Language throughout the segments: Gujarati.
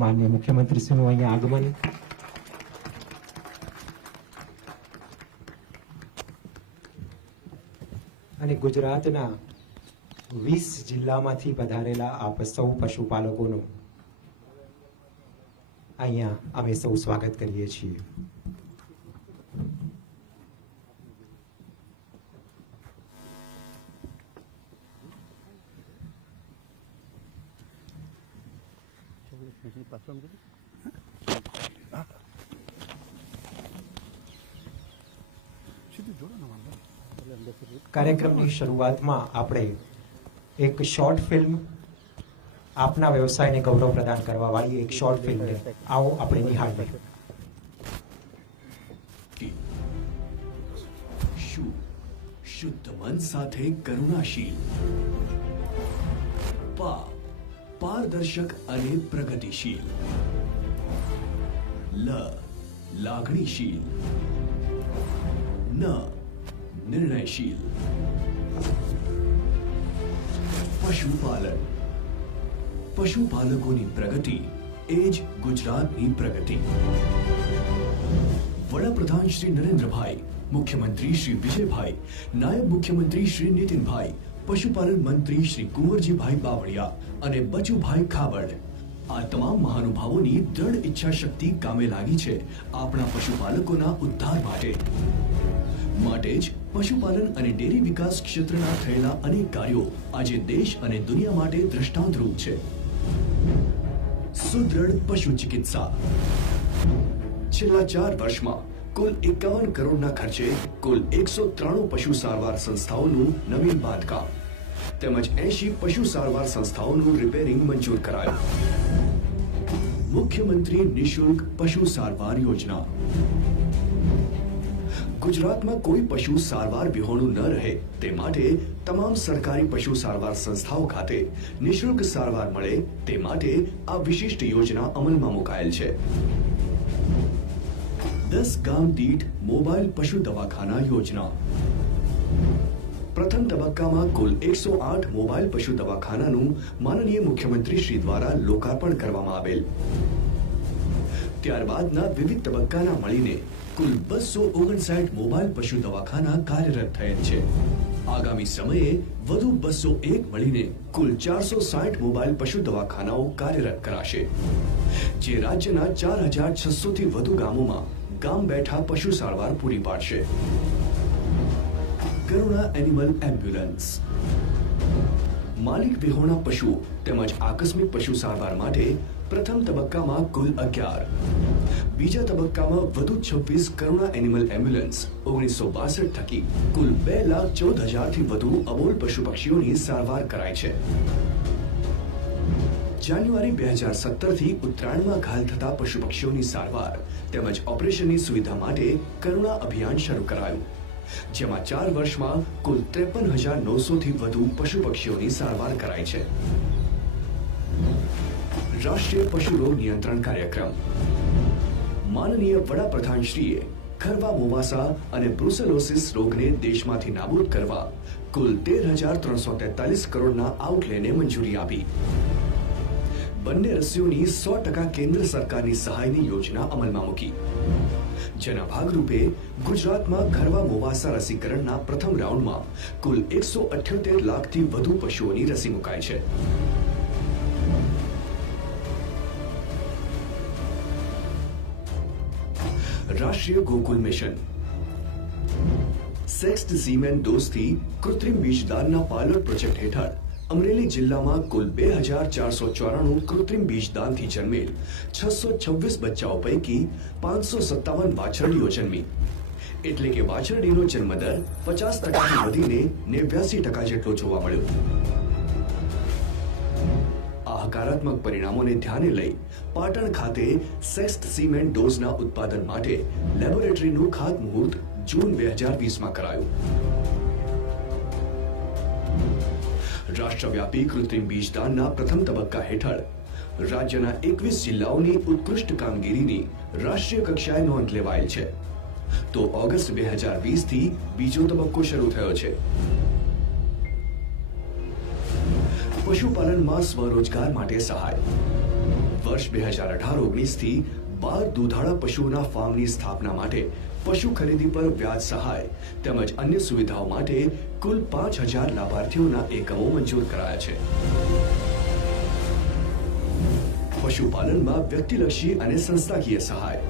माननीय मुख्यमंत्री श्रीનું અહીંયા આગમન અને ગુજરાતના 20 જિલ્લામાંથી પધારેલા આપ સૌ પશુપાલકોનું અહીંયા અમે સૌ સ્વાગત કરીએ છીએ। કાર્યક્રમની શરૂઆતમાં આપણે એક શોર્ટ ફિલ્મ આપના વ્યવસાયને ગૌરવ પ્રદાન કરવા વાળી એક શોર્ટ ફિલ્મને આવો આપણે નિહાળીએ। શુદ્ધ મન સાથે કરુણાશીલ, પારદર્શક અને પ્રગતિશીલ, લાગણીશીલ, નિર્ણયશીલ। પશુપાલકોની પ્રગતિ એ જ ગુજરાતની પ્રગતિ। વડાપ્રધાન શ્રી નરેન્દ્રભાઈ, મુખ્યમંત્રી શ્રી વિજયભાઈ, નાયબ મુખ્યમંત્રી શ્રી નીતિનભાઈ, પશુપાલન મંત્રી શ્રી કુંવરજીભાઈ બાવળિયા અને બચુભાઈ ખાબડ, આ તમામ મહાનુભાવોની દૃઢ ઈચ્છા શક્તિ કામે લાગી છે આપણા પશુપાલકોના ઉદ્ધાર માટે જ પશુપાલન અને ડેરી વિકાસ ક્ષેત્રના થયેલા અનેક કાર્યો આજે દેશ અને દુનિયા માટે દ્રષ્ટાંતરૂપ છે। સુદૃઢ પશુ ચિકિત્સા છેલ્લા 4 વર્ષમાં કુલ 51 કરોડના ખર્ચે કુલ 193 પશુ સારવાર સંસ્થાઓનું નવીન બાંધકામ તેમજ 80 પશુ સારવાર સંસ્થાઓનું રિપેરિંગ મંજૂર કરાયું। મુખ્યમંત્રી નિઃશુલ્ક પશુ સારવાર યોજના। ગુજરાતમાં કોઈ પશુ સારવાર વિહોણું ન રહે તે માટે તમામ સરકારી પશુ સારવાર સંસ્થાઓ ખાતે નિઃશુલ્ક સારવાર મળે તે માટે આ વિશિષ્ટ યોજના અમલમાં મુકાયેલ છે। 10 ગામ દીઠ મોબાઈલ પશુ દવાખાના યોજના। પ્રથમ તબક્કામાં કુલ 108 મોબાઈલ પશુ દવાખાનાનું માનનીય મુખ્યમંત્રી શ્રી દ્વારા લોકાર્પણ કરવામાં આવેલ। ત્યારબાદના વિવિધ તબક્કાના મળીને કુલ 259 મોબાઈલ પશુ દવાખાના કાર્યરત થયેલ છે। આગામી સમયે વધુ 201 મળીને કુલ 460 મોબાઈલ પશુ દવાખાનાઓ કાર્યરત કરાશે, જે રાજ્યના 4600 થી વધુ ગામોમાં ગામ બેઠા પશુ સારવાર પૂરી પાડશે। કરુણા એનિમલ એમ્બ્યુલન્સ માલિક વિહોણા પશુ તેમજ આકસ્મિક પશુ સારવાર માટે પ્રથમ તબક્કામાં કુલ 11, બીજા તબક્કામાં વધુ 26 કરુણા એનિમલ એમ્બ્યુલન્સ 1962 થકી કુલ 2,14,000 થી વધુ અબોલ પશુ પક્ષીઓની સારવાર કરાઈ છે। જાન્યુઆરી 2017 થી ઉત્તરાયણમાં ઘાયલ થતા પશુ પક્ષીઓની સારવાર તેમજ ઓપરેશનની સુવિધા માટે કરુણા અભિયાન શરૂ કરાયું, જેમાં 4 વર્ષમાં કુલ 53,900 થી વધુ પશુ પક્ષીઓની સારવાર કરાઈ છે। રાષ્ટ્રીય પશુ રોગ નિયંત્રણ કાર્યક્રમ માનનીય વડાપ્રધાન શ્રીએ ખરવા મોવાસા અને બ્રુસેલોસિસ રોગને દેશમાંથી નાબૂદ કરવા કુલ 13,343 કરોડના આઉટલેને મંજૂરી આપી। બંને રસીઓની 100% કેન્દ્ર સરકારની સહાયની યોજના અમલમાં મૂકી, જેના ભાગરૂપે ગુજરાતમાં ખરવા મોવાસા રસીકરણના પ્રથમ રાઉન્ડમાં કુલ 178 લાખથી વધુ પશુઓની રસી મુકાઈ છે। રાષ્ટ્રીય ગોકુલ મિશન સેક્સ્ડ સીમેન ડોઝથી કૃત્રિમ બીજદાનના પાયલોટ પ્રોજેક્ટ હેઠળ અમરેલી જિલ્લામાં કુલ 2,494 કૃત્રિમ બીજદાનથી જન્મેલ 626 બચ્ચાઓ પૈકી 557 વાછરડીઓ જન્મી, એટલે કે વાછરડીનો જન્મદર 50% વધીને 89% જેટલો જોવા મળ્યો। આ હકારાત્મક પરિણામોને ધ્યાને લઈ પાટણ ખાતે સેક્સ્ડ સીમેન ડોઝના ઉત્પાદન માટે લેબોરેટરીનું ખાતમુહૂર્ત જૂન 2020માં કરાયું। રાષ્ટ્રવ્યાપી કૃત્રિમ બીજદાનના પ્રથમ તબક્કા હેઠળ રાજ્યના 21 જિલ્લાઓની ઉત્કૃષ્ટ કામગીરીની રાષ્ટ્રીય કક્ષાએ નોંધ લેવાયેલ છે, તો ઓગસ્ટ 2020 થી બીજો તબક્કો શરૂ થયો છે। પશુપાલનમાં સ્વરોજગાર માટે સહાય. વર્ષ 2018-19 થી 12 દૂધાળા પશુઓના ફાર્મની સ્થાપના માટે પશુ ખરીદી પર વ્યાજ સહાય તેમજ અન્ય સુવિધાઓ માટે કુલ 5,000 લાભાર્થીઓના એકમો મંજૂર કરાયા છે. પશુપાલનમાં વ્યક્તિલક્ષી અને સંસ્થાકીય સહાય.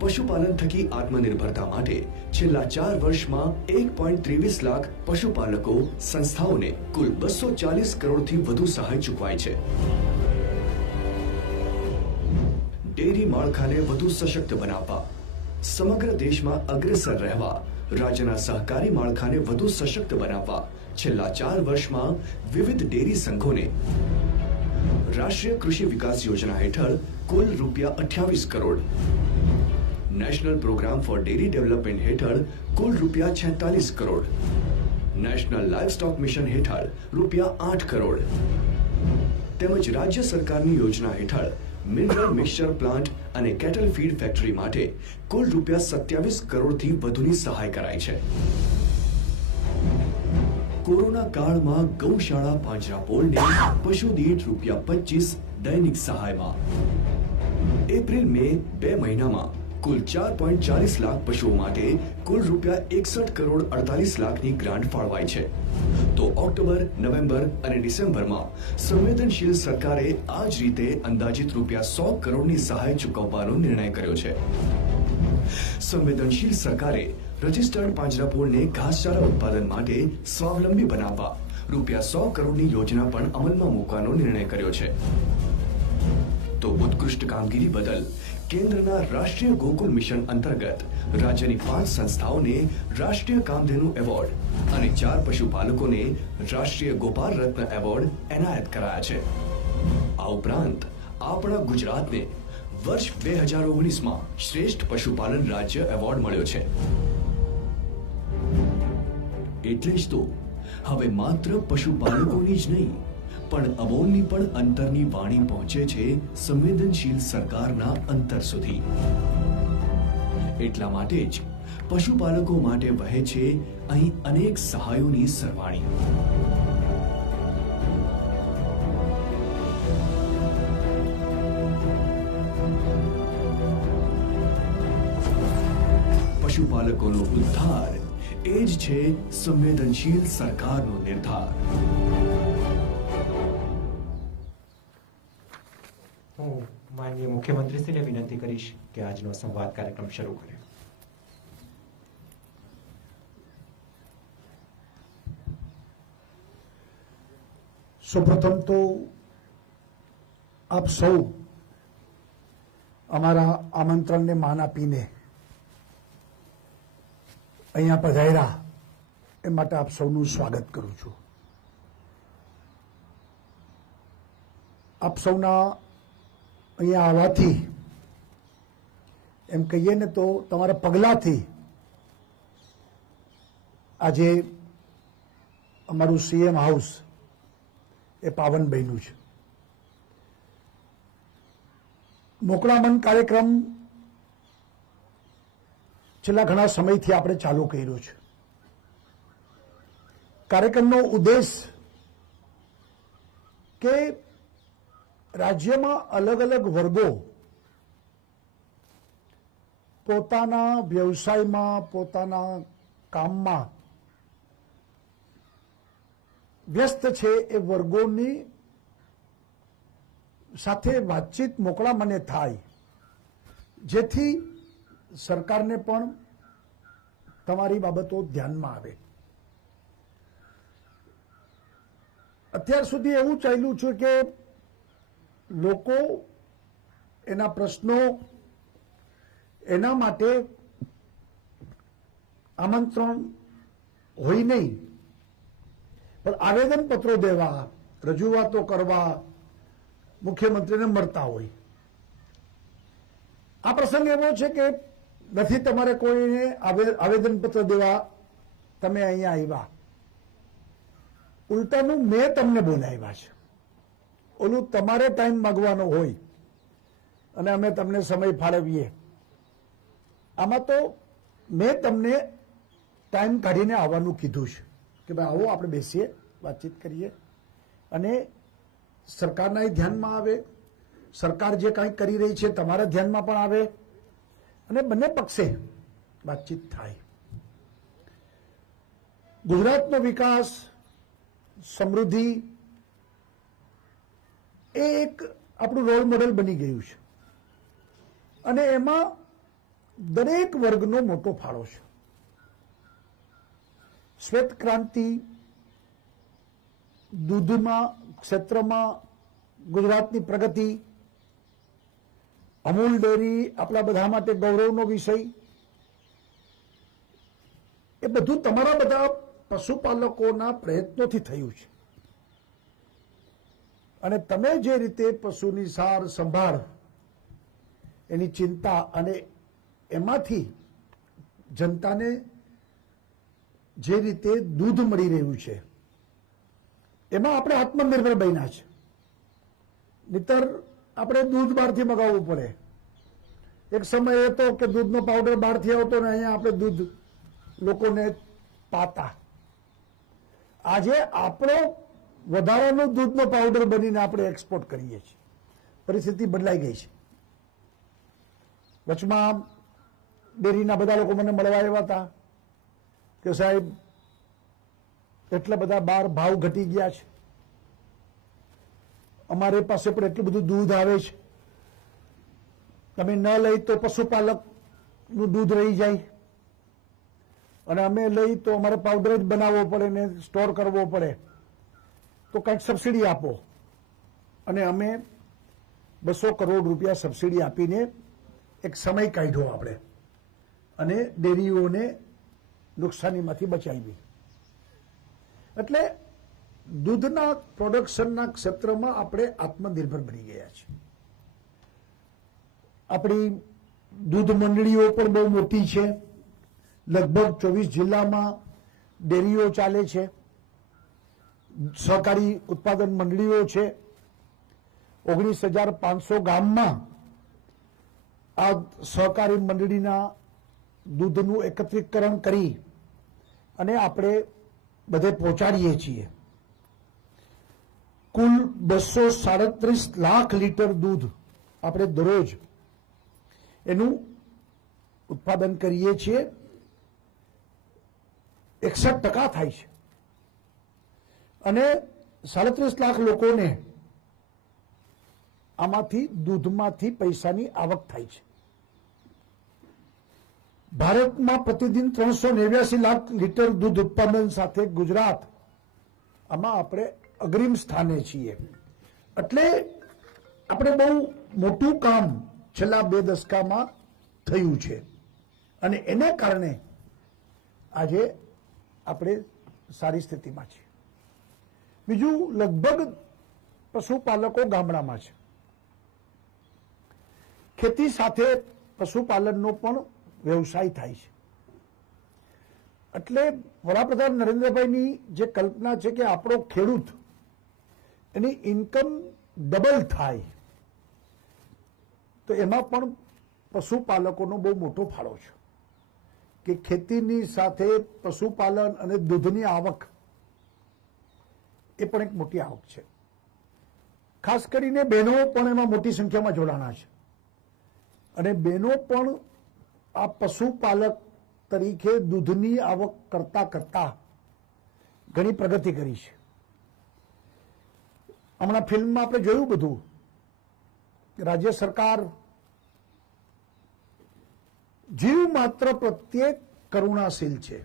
પશુપાલન થકી આત્મનિર્ભરતા માટે છેલ્લા 4 વર્ષમાં 1.23 લાખ પશુપાલકો સંસ્થાઓને કુલ 240 કરોડથી વધુ સહાય ચૂકવાઈ છે. ડેરી માળખાને વધુ સશક્ત બનાવવા, સમગ્ર દેશમાં અગ્રેસર રહેવા, રાજ્યના સહકારી માળખાને વધુ સશક્ત બનાવવા છેલ્લા 4 વર્ષમાં વિવિધ ડેરી સંઘોને રાષ્ટ્રીય કૃષિ વિકાસ યોજના હેઠળ કુલ ₹28 crore, national programme for dairy development હેઠળ કુલ ₹46 કરોડ, નેશનલ લાઇવસ્ટોક મિશન હેઠળ ₹8 કરોડ તેમજ રાજ્ય સરકારની યોજના હેઠળ મિનરલ મિક્સચર પ્લાન્ટ અને કેટલ ફીડ ફેક્ટરી માટે કુલ ₹27 કરોડથી વધુની સહાય કરાઈ છે. કોરોના કાળમાં ગૌશાળા પાંજરાપોળને પશુ દીઠ ₹25 દૈનિક સહાયમાં. એપ્રિલ-મે 2 મહિનામાં કુલ 4.40 લાખ પશુઓ માટે કુલ ₹61 કરોડ 48 લાખની ગ્રાન્ટ ફાળવાઈ છે. તો ઓક્ટોબર, નવેમ્બર અને ડિસેમ્બરમાં સંવેદનશીલ સરકારે આ જ રીતે અંદાજિત ₹100 કરોડની સહાય ચૂકવવાનો નિર્ણય કર્યો છે. સંવેદનશીલ સરકારે રજિસ્ટર્ડ પાંજરાપોળને ઘાસચારા ઉત્પાદન માટે સ્વાવલંબી બનાવવા ₹100 કરોડની યોજના પણ અમલમાં મૂકવાનો નિર્ણય કર્યો છે. તો ઉત્કૃષ્ટ કામગીરી બદલ કેન્દ્રના રાષ્ટ્રીય ગોકુલ મિશન અંતર્ગત રાજ્યની 5 સંસ્થાઓને રાષ્ટ્રીય કામધેનુ એવોર્ડ અને 4 પશુપાલકોને રાષ્ટ્રીય ગોપાલ રત્ન એવોર્ડ એનાયત કરાયા છે. આ ઉપરાંત આપણા ગુજરાતને વર્ષ 2019માં શ્રેષ્ઠ પશુપાલન રાજ્ય એવોર્ડ મળ્યો છે. એટલે જ તો હવે માત્ર પશુપાલકોની જ નહીં પણ અબોલની પણ અંતરની વાણી પહોંચે છે સંવેદનશીલ સરકારના અંતર સુધી. એટલા માટે જ પશુપાલકો માટે વહે છે અહીં અનેક સહાયોની સરવાણી. પશુપાલકોનો ઉદ્ધાર એ જ છે સંવેદનશીલ સરકારનો નિર્ધાર. હું માનનીય મુખ્યમંત્રીશ્રીને વિનંતી કરીશ કે આજનો સંવાદ કાર્યક્રમ શરૂ કરે. સૌપ્રથમ તો આપ સૌ અમારા આમંત્રણને માન આપીને અહીંયા પધાર્યા એ માટે આપ સૌનું સ્વાગત કરું છું. આપ સૌના અહીંયા આવવાથી એમ કહીએ ને તો તમારા પગલાથી આજે અમારું સીએમ હાઉસ એ પાવન બન્યું છે. મોકળામણ કાર્યક્રમ છેલ્લા ઘણા સમયથી આપણે ચાલુ કર્યો છે. કાર્યક્રમનો ઉદ્દેશ કે રાજ્યમાં અલગ અલગ વર્ગો પોતાના વ્યવસાયમાં, પોતાના કામમાં વ્યસ્ત છે એ વર્ગોની સાથે વાતચીત મોકળા મને થાય, જેથી સરકારને પણ તમારી બાબતો ધ્યાનમાં આવે. અત્યાર સુધી એવું ચાલ્યું છે કે લોકો એના પ્રશ્નો એના માટે આમંત્રણ હોય નહીં, પણ આવેદનપત્રો દેવા, રજૂઆતો કરવા મુખ્યમંત્રીને મળતા હોય. આ પ્રસંગ એવો છે કે નથી તમારે કોઈને આવેદનપત્ર દેવા તમે અહીંયા આવ્યા, ઉલટાનું મેં તમને બોલાવ્યા છે. ઓલું તમારે ટાઈમ માગવાનો હોય અને અમે તમને સમય ફાળવીએ. આમાં તો મેં તમને ટાઈમ કાઢીને આવવાનું કીધું છે કે ભાઈ આવો આપણે બેસીએ, વાતચીત કરીએ. અને સરકારના ધ્યાનમાં આવે, સરકાર જે કાંઈ કરી રહી છે તમારા ધ્યાનમાં પણ આવે અને બંને પક્ષે વાતચીત થાય. ગુજરાતનો વિકાસ, સમૃદ્ધિ એ એક આપણું રોલ મોડેલ બની ગયું છે અને એમાં દરેક વર્ગનો મોટો ફાળો છે. શ્વેત ક્રાંતિ, દૂધમાં ક્ષેત્રમાં ગુજરાતની પ્રગતિ, અમૂલ ડેરી આપણા બધા માટે ગૌરવનો વિષય, એ બધું તમારા બધા પશુપાલકોના પ્રયત્નોથી થયું છે. અને તમે જે રીતે પશુની સાર સંભાળ, એની ચિંતા અને એમાંથી જનતાને જે રીતે દૂધ મળી રહ્યું છે એમાં આપણે આત્મનિર્ભર બન્યા છે. નહીતર આપણે દૂધ બહારથી મગાવવું પડે. એક સમય હતો કે દૂધનો પાવડર બહારથી આવતો ને અહીંયા આપણે દૂધ લોકોને પાતા. આજે આપણો વધારાનો દૂધનો પાવડર બનીને આપણે એક્સપોર્ટ કરીએ છીએ. પરિસ્થિતિ બદલાઈ ગઈ છે. વચમાં ડેરીના બધા લોકો મને મળવા આવ્યા હતા કે સાહેબ એટલા બધા બહાર ભાવ ઘટી ગયા છે, અમારી પાસે પણ એટલું બધું દૂધ આવે છે, તમે ન લઈ તો પશુપાલકનું દૂધ રહી જાય અને અમે લઈ તો અમારે પાવડર જ બનાવવો પડે ને સ્ટોર કરવો પડે, તો કંઈક સબસિડી આપો. અને અમે 200 કરોડ રૂપિયા સબસિડી આપીને એક સમય કાઢ્યો આપણે અને ડેરીઓને નુકસાનીમાંથી બચાવી. એટલે દૂધના પ્રોડક્શનના ક્ષેત્રમાં આપણે આત્મનિર્ભર બની ગયા છીએ. આપણી દૂધ મંડળીઓ પણ બહુ મોટી છે. લગભગ 24 જિલ્લામાં ડેરીઓ ચાલે છે, સહકારી ઉત્પાદન મંડળીઓ છે. 19,500 ગામમાં આ સહકારી મંડળીના દૂધનું એકત્રીકરણ કરી અને આપણે બધે પહોંચાડીએ છીએ. કુલ 237 લાખ લીટર દૂધ આપણે દરરોજ એનું ઉત્પાદન કરીએ છીએ. 61% થાય છે અને 37 લાખ લોકોને આમાંથી દૂધમાંથી પૈસાની આવક થાય છે. ભારતમાં પ્રતિદિન 389 લાખ લીટર દૂધ ઉત્પાદન સાથે ગુજરાત આમાં આપણે અગ્રીમ સ્થાને છીએ. એટલે આપણે બહુ મોટું કામ છેલ્લા 2 દશકામાં થયું છે અને એને કારણે આજે આપણે સારી સ્થિતિમાં છીએ. બીજું, લગભગ પશુપાલકો ગામડામાં છે. ખેતી સાથે પશુપાલનનો પણ વ્યવસાય થાય છે. એટલે વડાપ્રધાન નરેન્દ્રભાઈની જે કલ્પના છે કે આપણો ખેડૂત એની ઇન્કમ ડબલ થાય, તો એમાં પણ પશુપાલકોનો બહુ મોટો ફાળો છે કે ખેતીની સાથે પશુપાલન અને દૂધની આવક એ પણ એક મોટી આવક છે. ખાસ કરીને બહેનો પણ એમાં મોટી સંખ્યામાં જોડાણા છે અને બહેનો પણ આ પશુપાલક તરીકે દૂધની આવક કરતા કરતા ઘણી પ્રગતિ કરી છે. હમણાં ફિલ્મમાં આપણે જોયું બધું, રાજ્ય સરકાર જીવ માત્ર પ્રત્યે કરુણાશીલ છે.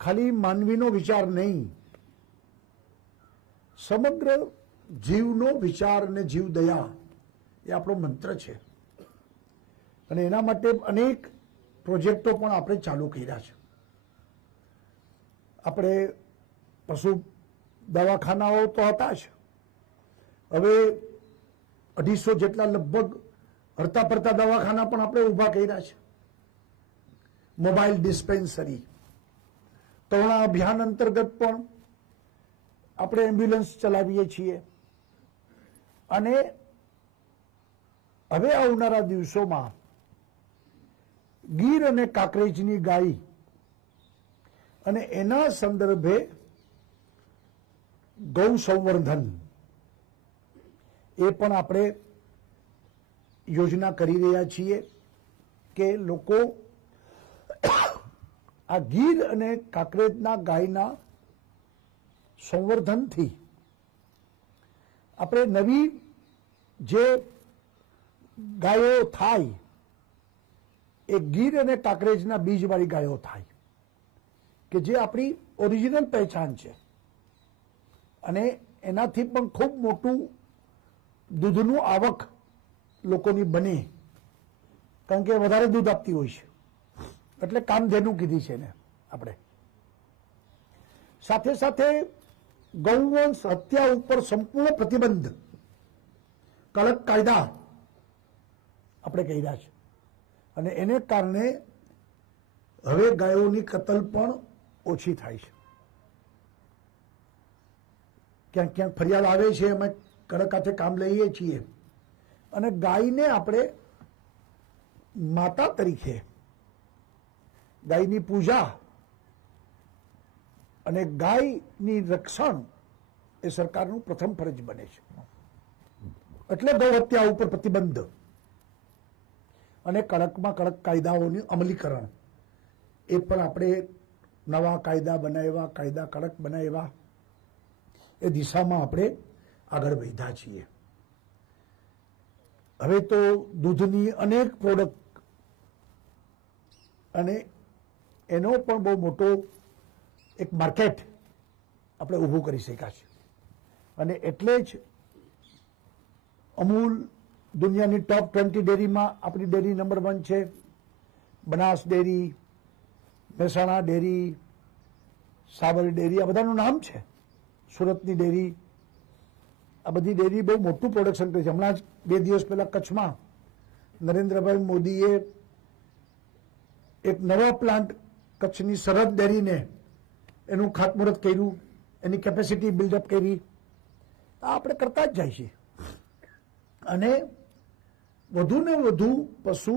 ખાલી માનવીનો વિચાર નહીં, સમગ્ર જીવનો વિચાર અને જીવ દયા એ આપણો મંત્ર છે અને એના માટે અનેક પ્રોજેક્ટો પણ આપણે ચાલુ કર્યા છે. આપણે પશુ દવાખાનાઓ તો હતા જ, હવે 250 જેટલા લગભગ હરતા ફરતા દવાખાના પણ આપણે ઊભા કર્યા છે. મોબાઈલ ડિસ્પેન્સરી, તરુણા અભિયાન અંતર્ગત પણ આપણે એમ્બ્યુલન્સ ચલાવીએ છીએ અને હવે આવનારા દિવસોમાં ગીર અને કાંકરેજની ગાય અને એના સંદર્ભે ગૌ સંવર્ધન એ પણ આપણે યોજના કરી રહ્યા છીએ કે લોકો આ ગીર અને કાંકરેજના ગાયના સંવર્ધનથી આપણે નવી જે ગાયો થાય એ ગીર અને કાંકરેજના બીજવાળી ગાયો થાય કે જે આપણી ઓરિજિનલ પહેચાન છે અને એનાથી પણ ખૂબ મોટું દૂધનું આવક લોકોની બને, કારણ કે વધારે દૂધ આપતી હોય છે એટલે કામધેનુ કીધી છે ને આપણે. સાથે સાથે ગૌવંશ હત્યા ઉપર સંપૂર્ણ પ્રતિબંધ, કડક કાયદા આપણે કર્યા છે અને એને કારણે હવે ગાયોની કતલ પણ ઓછી થાય છે. ક્યાંક ક્યાંક ફરિયાદ આવે છે, અમે કડક હાથે કામ લઈએ છીએ અને ગાયને આપણે માતા તરીકે ગાયની પૂજા અને ગાયની રક્ષણ એ સરકારનું પ્રથમ ફરજ બને છે. એટલે ગૌ હત્યા ઉપર પ્રતિબંધ અને કડકમાં કડક કાયદાઓની અમલીકરણ એ પણ આપણે નવા કાયદા બનાવ્યા, કાયદા કડક બનાવ્યા, એ દિશામાં આપણે આગળ વધ્યા છીએ. હવે તો દૂધની અનેક પ્રોડક્ટ અને એનો પણ બહુ મોટો એક માર્કેટ આપણે ઊભું કરી શક્યા છે અને એટલે જ અમૂલ દુનિયાની ટોપ 20 ડેરીમાં આપણી ડેરી નંબર 1 છે. બનાસ ડેરી, મહેસાણા ડેરી, સાબર ડેરી, આ બધાનું નામ છે. સુરતની ડેરી, આ બધી ડેરી બહુ મોટું પ્રોડક્શન કરે છે. હમણાં જ 2 દિવસ પહેલા કચ્છમાં નરેન્દ્રભાઈ મોદીએ એક નવા પ્લાન્ટ કચ્છની સરહદ ડેરીને એનું ખાતમુહૂર્ત કર્યું, એની કેપેસિટી બિલ્ડઅપ કરી. આ આપણે કરતા જ જાય છે અને વધુને વધુ પશુ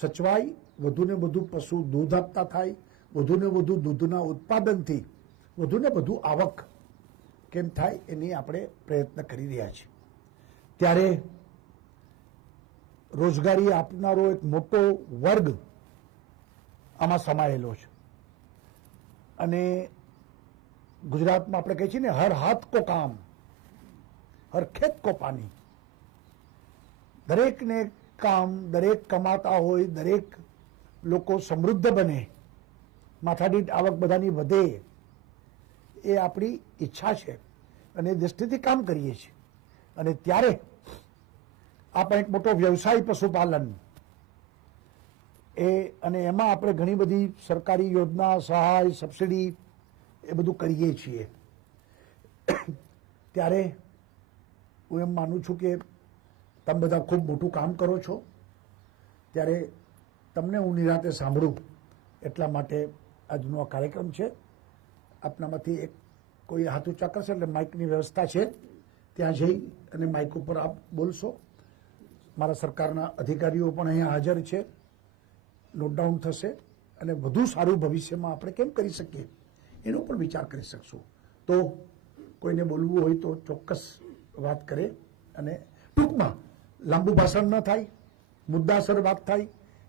સચવાય, વધુને વધુ પશુ દૂધ આપતા થાય, વધુને વધુ દૂધના ઉત્પાદનથી વધુને વધુ આવક કેમ થાય એની આપણે પ્રયત્ન કરી રહ્યા છીએ. ત્યારે રોજગારી આપનારો એક મોટો વર્ગ આમાં સમાયેલો છે અને ગુજરાતમાં આપણે કહીએ છીએ ને, હર હાથ કો કામ, હર ખેત કો પાણી. દરેકને કામ, દરેક કમાતા હોય, દરેક લોકો સમૃદ્ધ બને, માથાદીઠ આવક બધાની વધે, એ આપણી ઈચ્છા છે અને એ દ્રષ્ટિથી કામ કરીએ છીએ. અને ત્યારે આ પણ એક મોટો વ્યવસાય પશુપાલન એ, અને એમાં આપણે ઘણી બધી સરકારી યોજના, સહાય, સબસિડી એ બધું કરીએ છીએ. ત્યારે હું એમ માનું છું કે તમે બધા ખૂબ મોટું કામ કરો છો, ત્યારે તમને હું નિરાંતે સાંભળું એટલા માટે આજનો આ કાર્યક્રમ છે. આપનામાંથી એક કોઈ હાથ ઊંચા કરશે એટલે માઇકની વ્યવસ્થા છે, ત્યાં જઈ અને માઇક ઉપર આપ બોલશો. મારા સરકારના અધિકારીઓ પણ અહીંયા હાજર છે, નોટડાઉન થશે અને વધુ સારું ભવિષ્યમાં આપણે કેમ કરી શકીએ એનો પણ વિચાર કરી શકશું. તો કોઈને બોલવું હોય તો ચોક્કસ વાત કરે અને ટૂંકમાં લાંબુ ભાષણ ન થાય, મુદ્દાસર વાત થાય,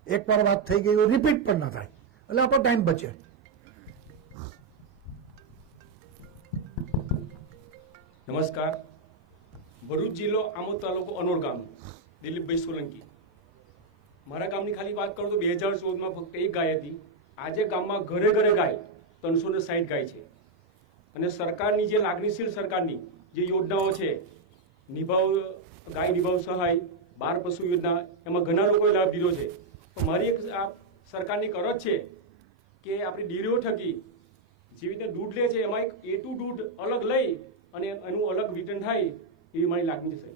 એકવાર વાત થઈ ગઈ હોય રિપીટ પણ ન થાય, એટલે આપણો ટાઈમ બચે. નમસ્કાર. ભરૂચ જિલ્લો, આમોદ તાલુકો, અનોર ગામ, દિલીપભાઈ સોલંકી. મારા ગામની ખાલી વાત કરું તો 2014માં ફક્ત એક ગાય હતી. આજે ગામમાં ઘરે ઘરે ગાય 360 ગાય છે અને સરકારની જે લાગણીશીલ સરકારની જે યોજનાઓ છે, ગાય નિભાવ સહાય, 12 પશુ યોજના, એમાં ઘણા લોકોએ લાભ લીધો છે. તો મારી એક આ સરકારની અરજ છે કે આપણી ડેરીઓ થકી જેવી રીતે દૂધ લે છે એમાં એક A2 દૂધ અલગ લઈ અને એનું અલગ વિતરણ થાય એવી મારી લાગણી છે.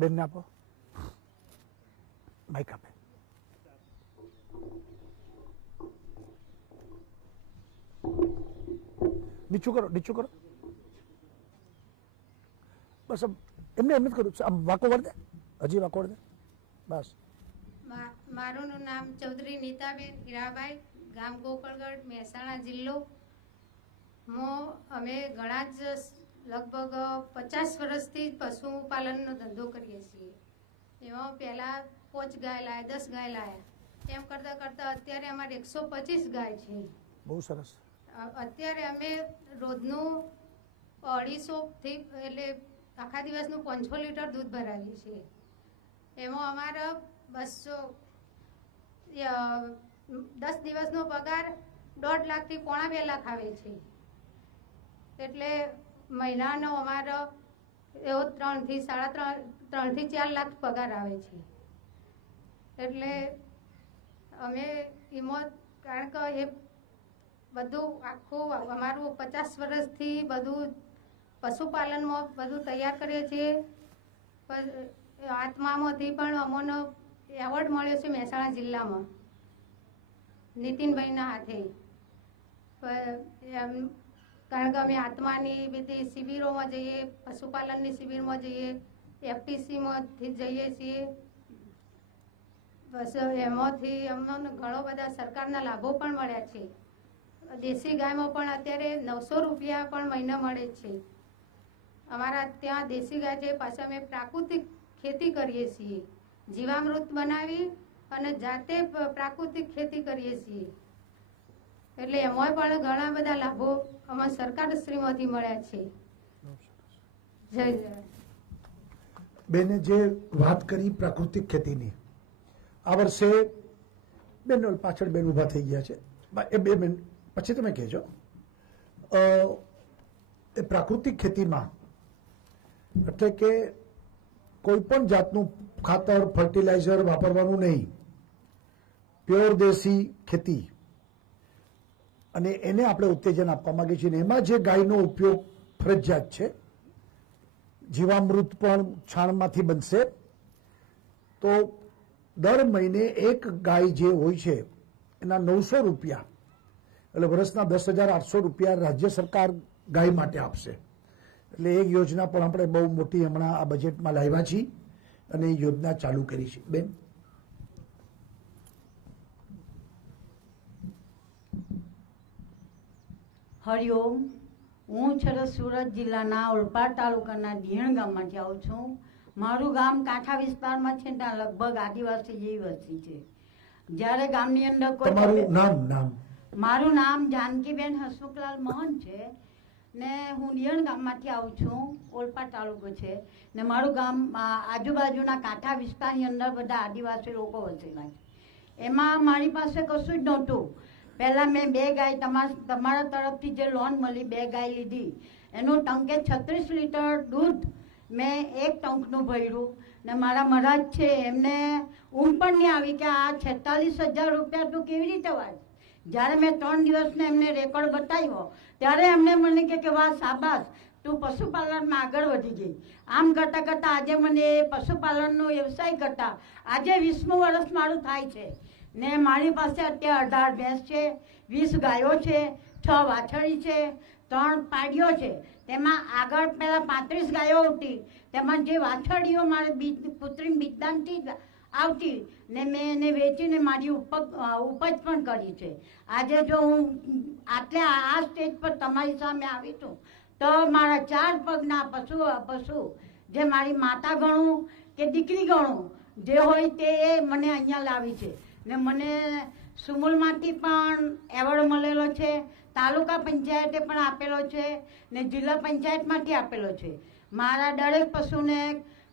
બેન આપો માઇક, આપે. નીચું કરો, નીચું કરો, બસ એમને એમ જ કરું. આમ વાકો વળ દે, હજી વાકો વળ દે, બસ. મારું નામ ચૌધરી નીતાબેન હીરાભાઈ, ગામ ગોકળગઢ, મહેસાણા જિલ્લો. અમે ઘણા જ લગભગ 50 વર્ષથી પશુપાલનનો ધંધો કરીએ છીએ. એમાં પહેલાં 5 ગાય લાયા, 10 ગાય લાયા, એમ કરતાં કરતાં અત્યારે અમારે 125 ગાય છે. બહુ સરસ. અત્યારે અમે રોજનું 250 એટલે આખા દિવસનું 500 લીટર દૂધ ભરાવીએ છીએ. એમાં અમારા 10 દિવસનો પગાર 1.5 લાખથી પોણા 2 લાખ આવે છે. એટલે મહિનાનો અમારો એવો 3 થી 4 લાખ પગાર આવે છે. એટલે અમે એમાં કારણ કે એ બધું આખું અમારું 50 વર્ષથી બધું પશુપાલનમાં બધું તૈયાર કરીએ છીએ. આત્મામાંથી પણ અમોનો એવોર્ડ મળ્યો છે મહેસાણા જિલ્લામાં નીતિનભાઈના હાથે. કારણ કે અમે આત્માની બધી શિબિરોમાં જઈએ, પશુપાલનની શિબિરમાં જઈએ, FTCમાંથી જઈએ છીએ. બસ એમાંથી અમને ઘણો બધા સરકારના લાભો પણ મળ્યા છે. દેશી ગાયમાં પણ અત્યારે 900 રૂપિયા પણ મહિને મળે છે. અમારા ત્યાં દેશી ગાય છે. પાછા અમે પ્રાકૃતિક ખેતી કરીએ છીએ, જીવામૃત બનાવી અને જાતે પ્રાકૃતિક ખેતી કરીએ છીએ. એટલે એમાં પણ ઘણા બધા લાભો અમારા સરકારશ્રીમાંથી મળ્યા છે. જય જય. બેને જે વાત કરી પ્રાકૃતિક ખેતીની, આ વર્ષે બેન પાછળ બેન ઊભા થઈ ગયા છે, એ 2 મિનિટ પછી તમે કહેજો. એ પ્રાકૃતિક ખેતીમાં એટલે કે કોઈ પણ જાતનું ખાતર, ફર્ટિલાઇઝર વાપરવાનું નહીં, પ્યોર દેશી ખેતી, અને એને આપણે ઉત્તેજન આપવા માંગીએ છીએ. એમાં જે ગાયનો ઉપયોગ ફરજિયાત છે, જીવામૃત પણ છાણમાંથી બનશે. તો દર મહિને એક ગાય જે હોય છે એના 900 રૂપિયા, એટલે વર્ષના 10,800 રૂપિયા રાજ્ય સરકાર ગાય માટે આપશે. એટલે એ યોજના પણ આપણે બહુ મોટી હમણાં આ બજેટમાં લાવ્યા છીએ અને એ યોજના ચાલુ કરી છે. બેન, હરિઓમ. હું સુરત જિલ્લાના ઓલપાડ તાલુકાના દિયણ ગામમાંથી આવું છું. મારું ગામ કાંઠા વિસ્તારમાં છે, ત્યાં લગભગ આદિવાસી જેવી વસ્તી છે. જ્યારે ગામની અંદર તમારું નામ? મારું નામ જાનકીબેન હસમુખલાલ મોહન છે ને હું દિયણ ગામમાંથી આવું છું. ઓલપાડ તાલુકો છે ને મારું ગામ આજુબાજુના કાંઠા વિસ્તારની અંદર બધા આદિવાસી લોકો વસેલા છે. એમાં મારી પાસે કશું જ નહોતું. પહેલાં મેં 2 ગાય તમારા તરફથી જે લોન મળી 2 ગાય લીધી. એનું ટંકે 36 લીટર દૂધ મેં એક ટંકનું ભર્યું ને મારા મહારાજ છે એમને ઊંઘ પણ નહીં આવી કે આ 46,000 રૂપિયા તું કેવી રીતે વાંચ. જ્યારે મેં 3 દિવસને એમને રેકોર્ડ બતાવ્યો ત્યારે એમને મને કે વાહ શાબાશ, તું પશુપાલનમાં આગળ વધી ગઈ. આમ કરતાં કરતાં આજે મને પશુપાલનનો વ્યવસાય કરતાં આજે 20મું વર્ષ મારું થાય છે ને મારી પાસે અત્યારે 18 ભેંસ છે, 20 ગાયો છે, 6 વાછડી છે, 3 પાડીઓ છે. તેમાં આગળ પહેલાં 35 ગાયો આવતી, તેમાં જે વાછડીઓ મારે કૃત્રિમ બીજદાનથી આવતી ને મેં એને વેચીને મારી ઉપજ પણ કરી છે. આજે જો હું આ સ્ટેજ પર તમારી સામે આવી છું તો મારા 4 પગના પશુ જે મારી માતા ગણું કે દીકરી ગણું જે હોય તે મને અહીંયા લાવી છે ને મને સુમુલમાંથી પણ એવોર્ડ મળેલો છે, તાલુકા પંચાયતે પણ આપેલો છે ને જિલ્લા પંચાયતમાંથી આપેલો છે. મારા દરેક પશુને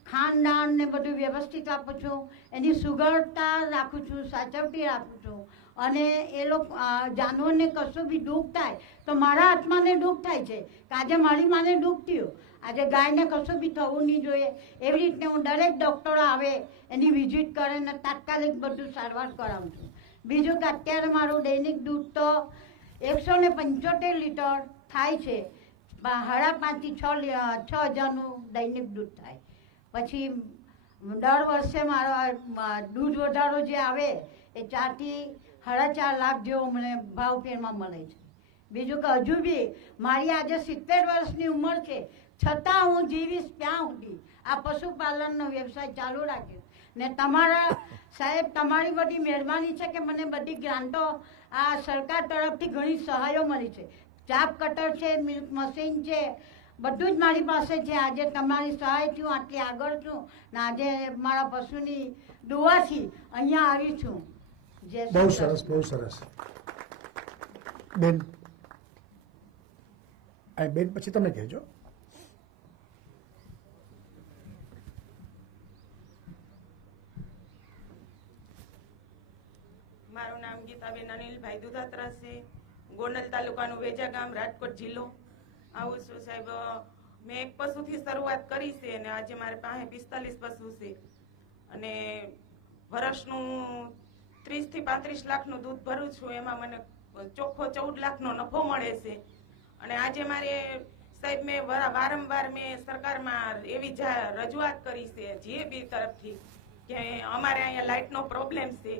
ખાનદાન ને બધું વ્યવસ્થિત આપું છું, એની સુગડતા રાખું છું, સાચવતી રાખું છું. અને એ લોકો જાનવરને કશું બી દુઃખ થાય તો મારા આત્માને દુઃખ થાય છે કે આજે મારી માને દુઃખ થયું, આજે ગાયને કશું બી થવું નહીં જોઈએ. એવી રીતે હું દરેક ડૉક્ટરો આવે એની વિઝિટ કરે ને તાત્કાલિક બધું સારવાર કરાવું છું. બીજું કે અત્યારે મારું દૈનિક દૂધ તો 175 લીટર થાય છે. 5.5 થી 6,000નું દૈનિક દૂધ થાય. પછી દર વર્ષે મારો દૂધ વધારો જે આવે એ 4 થી 4.5 લાખ જેવો મને ભાવ ફેરમાં મળે છે. બીજું કે હજુ બી મારી આજે 70 વર્ષની ઉંમર છે છતાં હું જીવીશ ત્યાં સુધી આ પશુપાલનનો વ્યવસાય ચાલુ રાખ્યો ને તમારા સાહેબ તમારી બધી મહેરબાની છે કે મને બધી ગ્રાન્ટો આ સરકાર તરફથી ઘણી સહાયો મળી છે. ચાપ કટર છે, મિલ્ક મશીન છે, બધું જ મારી પાસે છે. આજે તમારી સહાયથી હું આટલી આગળ છું ને આજે મારા પશુની દુઆથી અહીંયા આવી છું. જય શ્રી બહુ કૃષ્ણ. સરસ, બહુ સરસ. બેન, બેન પછી તમે કહેજો. મારું નામ ગીતાબેન અનિલભાઈ દુધાત્રા છે. ગોંડલ તાલુકાનું વેજા ગામ, રાજકોટ જિલ્લો. આવું છું સાહેબ. મેં એક પશુથી શરૂઆત કરી છે અને આજે મારી પાસે 45 પશુ છે અને વર્ષનું 30 થી 35 લાખનું દૂધ ભરું છું. એમાં મને ચોખ્ખો 14 લાખનો નફો મળે છે. અને આજે મારે સાહેબ મેં વારંવાર મેં સરકારમાં એવી રજૂઆત કરી છે જીએબી તરફથી કે અમારે અહીંયા લાઇટનો પ્રોબ્લેમ છે,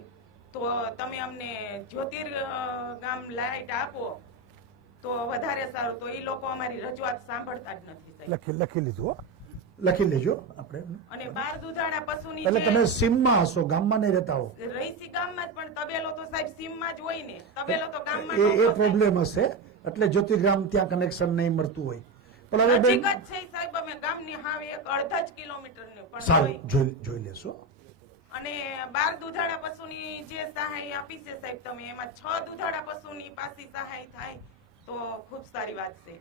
તો તમે અમને જ્યોતિર્ગામ લાઇટ આપો તો વધારે સારું. તો એ લોકો અમારી રજૂઆત સાંભળતા જ નથી સાહેબ. લખી લીધું હો, લખી લેજો આપણે. અને 12 દુધાળા પશુની એટલે તમે સીમમાં હશો, ગામમાં નહીં રહેતા હો. રહીસી ગામમાં જ, પણ તબેલો તો સાહેબ સીમમાં જ હોય ને. તબેલો તો ગામમાં એ પ્રોબ્લેમ હશે એટલે જ્યોતિર્ગ્રામ ત્યાં કનેક્શન નહીં મળતું હોય. પણ હવે નજીક બેન, જ છે સાહેબ. અમે ગામની હાવ એક અડધા જ કિલોમીટરનું પણ સારું, હોય. જોઈ લેશો. અને 12 દુધાળા પશુની જે સહાય આપી છે સાહેબ તમે, એમાં 6 દુધાળા પશુની પાછી સહાય થાય તો ખૂબ સારી વાત છે.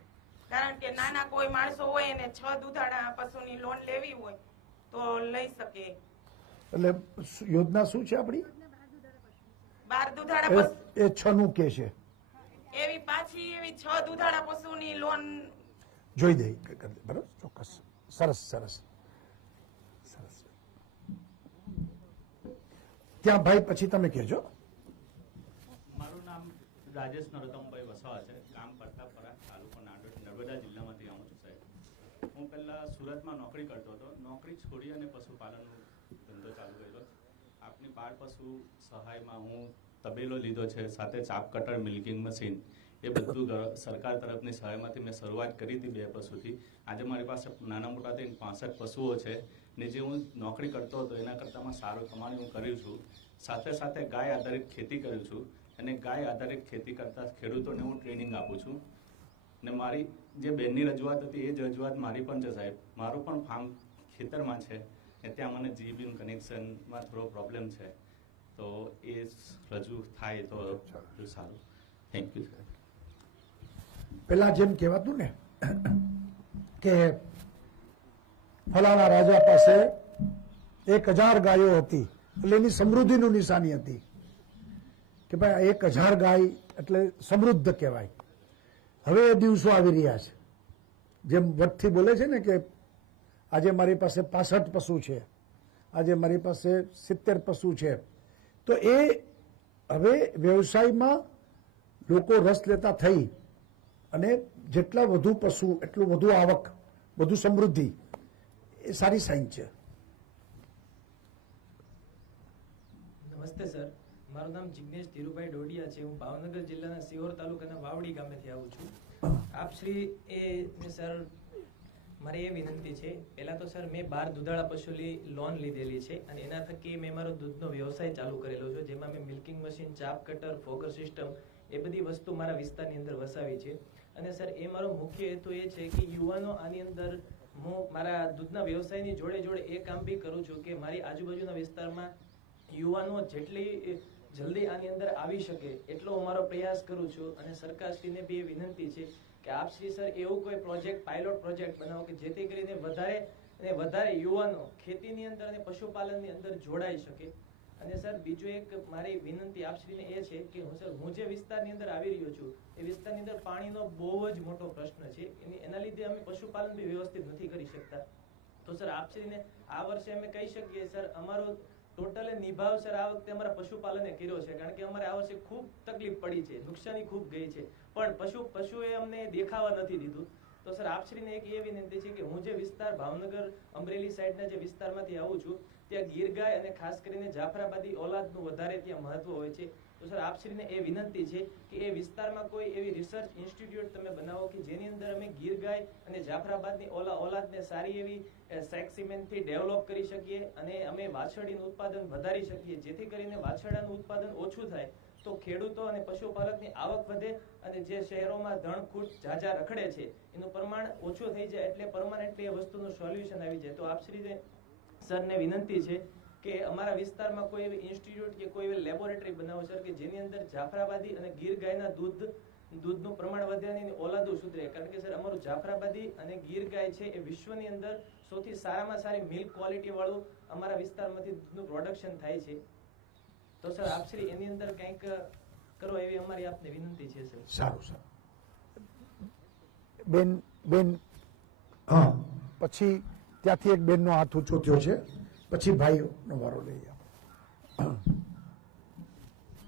કારણ કે નાના કોઈ માણસો હોય અને 6 દુધાળા પશુની લોન લેવી હોય તો લઈ શકે. એટલે યોજના શું છે આપણી? 12 દુધાળા પશુ એ 6 નું કે છે, એવી પાછી એવી 6 દુધાળા પશુની લોન જોઈ દે. બરાબર, ચોક્કસ. સરસ સરસ સરસ. ત્યાં ભાઈ પછી તમે કહેજો. મારું નામ રાજેશ નરોત્તમભાઈ વસાવા છે. ગામ પ્રતાપપરા, તાલુકો નાંદોદ, નર્મદા જિલ્લામાંથી આવું છું સાહેબ. હું પહેલા સુરતમાં નોકરી કરતો હતો. નોકરી છોડી અને પશુપાલનનો ધંધો ચાલુ કર્યો. આપની 12 પશુ સહાયમાં હું તબેલો લીધો છે, સાથે ચાપ કટર, મિલ્કિંગ મશીન, એ બધું સરકાર તરફની સહાયમાંથી મેં શરૂઆત કરી હતી 2 પશુથી. આજે મારી પાસે નાના મોટા થઈને 65 પશુઓ છે ને જે હું નોકરી કરતો હતો એના કરતાં સારું કમાણી હું કર્યું છું. સાથે સાથે ગાય આધારિત ખેતી કરું છું અને ગાય આધારિત ખેતી કરતા ખેડૂતોને હું ટ્રેનિંગ આપું છું. ને મારી જે બેનની રજૂઆત હતી એ જ રજૂઆત મારી પણ છે સાહેબ. મારું પણ ફાર્મ ખેતરમાં છે ને ત્યાં મને જીબીનું કનેક્શનમાં થોડો પ્રોબ્લેમ છે, તો એ રજૂ થાય તો સારું. થેન્ક યુ સાહેબ. પેલા જેમ કહેવાતું ને કે ફલાણા રાજા પાસે 1000 ગાયો હતી એટલે એની સમૃદ્ધિનું નિશાની હતી કે ભાઈ 1000 ગાય એટલે સમૃદ્ધ કહેવાય. હવે એ દિવસો આવી રહ્યા છે. જેમ વટથી બોલે છે ને કે આજે મારી પાસે 65 પશુ છે, આજે મારી પાસે 70 પશુ છે. તો એ હવે વ્યવસાયમાં લોકો રસ લેતા થઈ અને જેટલા વધુ પશુ એટલું વધુ આવક, વધુ સમૃદ્ધિ, એ સારી સાઇન છે. નમસ્તે સર, મારું નામ જિગ્નેશ ધીરુભાઈ ડોડિયા છે. હું ભાવનગર જિલ્લાના સિહોર તાલુકાના વાવડી ગામેથી આવું છું. આપ શ્રી સર, મારી એ વિનંતી છે, પહેલા તો સર મેં 12 દુધાળા પશુની લોન લીધેલી છે અને એના થકી મેં મારો દૂધનો વ્યવસાય ચાલુ કરેલો છે, જેમાં મેં milking machine, chaff cutter, fogger system એ બધી વસ્તુ મારા વિસ્તારની અંદર વસાવી છે. અને સર એ મારો મુખ્ય હેતુ એ છે કે યુવાનો આની અંદર, હું મારા દૂધના વ્યવસાયની જોડે જોડે એ કામ બી કરું છું કે મારી આજુબાજુના વિસ્તારમાં યુવાનો જેટલી જલ્દી આની અંદર આવી શકે એટલો હું મારો પ્રયાસ કરું છું. અને સરકારશ્રીને બી એ વિનંતી છે કે આપ શ્રી સર એવું કોઈ પ્રોજેક્ટ, પાયલોટ પ્રોજેક્ટ બનાવો કે જેથી કરીને વધારે યુવાનો ખેતીની અંદર અને પશુપાલનની અંદર જોડાઈ શકે. અને સર બીજું એક મારી વિનંતી આપશ્રીને એ છે કે હું જે વિસ્તારની અંદર આવી રહ્યો છું એ વિસ્તારની અંદર પાણીનો બહુ જ મોટો પ્રશ્ન છે. એના લીધે અમે પશુપાલન બી વ્યવસ્થિત નથી કરી શકતા. તો સર આપશ્રીને આ વર્ષે અમે કહી શકીએ સર અમારો ટોટલે નિભાવ સર આ વખતે અમારા પશુપાલને કર્યો છે, કારણ કે અમારે આ વર્ષે ખૂબ તકલીફ પડી છે, નુકસાની ખૂબ ગઈ છે, પણ પશુએ અમને દેખાવા નથી દીધું. તો સર આપશ્રીને એક એ વિનંતી છે કે હું જે વિસ્તાર ભાવનગર અમરેલી સાઈડના જે વિસ્તારમાંથી આવું છું ત્યાં ગીર ગાય અને ખાસ કરીને જાફરાબાદી ઓલાદનું વધારે ત્યાં મહત્વ હોય છે. તો સર આપશ્રીને એ વિનંતી છે કે એ વિસ્તારમાં કોઈ એવી રિસર્ચ ઇન્સ્ટિટ્યૂટ તમે બનાવો કે જેની અંદર અમે ગીર ગાય અને જાફરાબાદની ઓલાદને સારી એવી સેક્સિમેન્ટથી ડેવલપ કરી શકીએ અને અમે વાછરડીનું ઉત્પાદન વધારી શકીએ, જેથી કરીને વાછરડાનું ઉત્પાદન ઓછું થાય તો ખેડૂતો અને પશુપાલકની આવક વધે અને જે શહેરોમાં ધણખૂટ ઝાઝા રખડે છે એનું પ્રમાણ ઓછું થઈ જાય, એટલે પરમાનન્ટલી એ વસ્તુનું સોલ્યુશન આવી જાય. તો આપશ્રી સરને વિનંતી છે કે અમારા વિસ્તારમાં કોઈ એવી ઇન્સ્ટિટ્યૂટ કે કોઈ એવી લેબોરેટરી બનાવો સર કે જેની અંદર જાફરાબાદી અને ગીર ગાયના દૂધનું પ્રમાણ વધે અને એની ઓલાદો સુધરે. કારણ કે સર અમારું જાફરાબાદી અને ગીર ગાય છે એ વિશ્વની અંદર સૌથી સારામાં સારી મિલ્ક ક્વોલિટી વાળું અમારા વિસ્તારમાંથી દૂધનું પ્રોડક્શન થાય છે. તો સર આપશ્રી એની અંદર કંઈક કરો એવી અમારી આપને વિનંતી છે સર. સારું બેન હા, પછી ત્યાંથી એક બેનનો હાથ ઊંચો થયો છે, પછી ભાઈનો વારો લઈએ.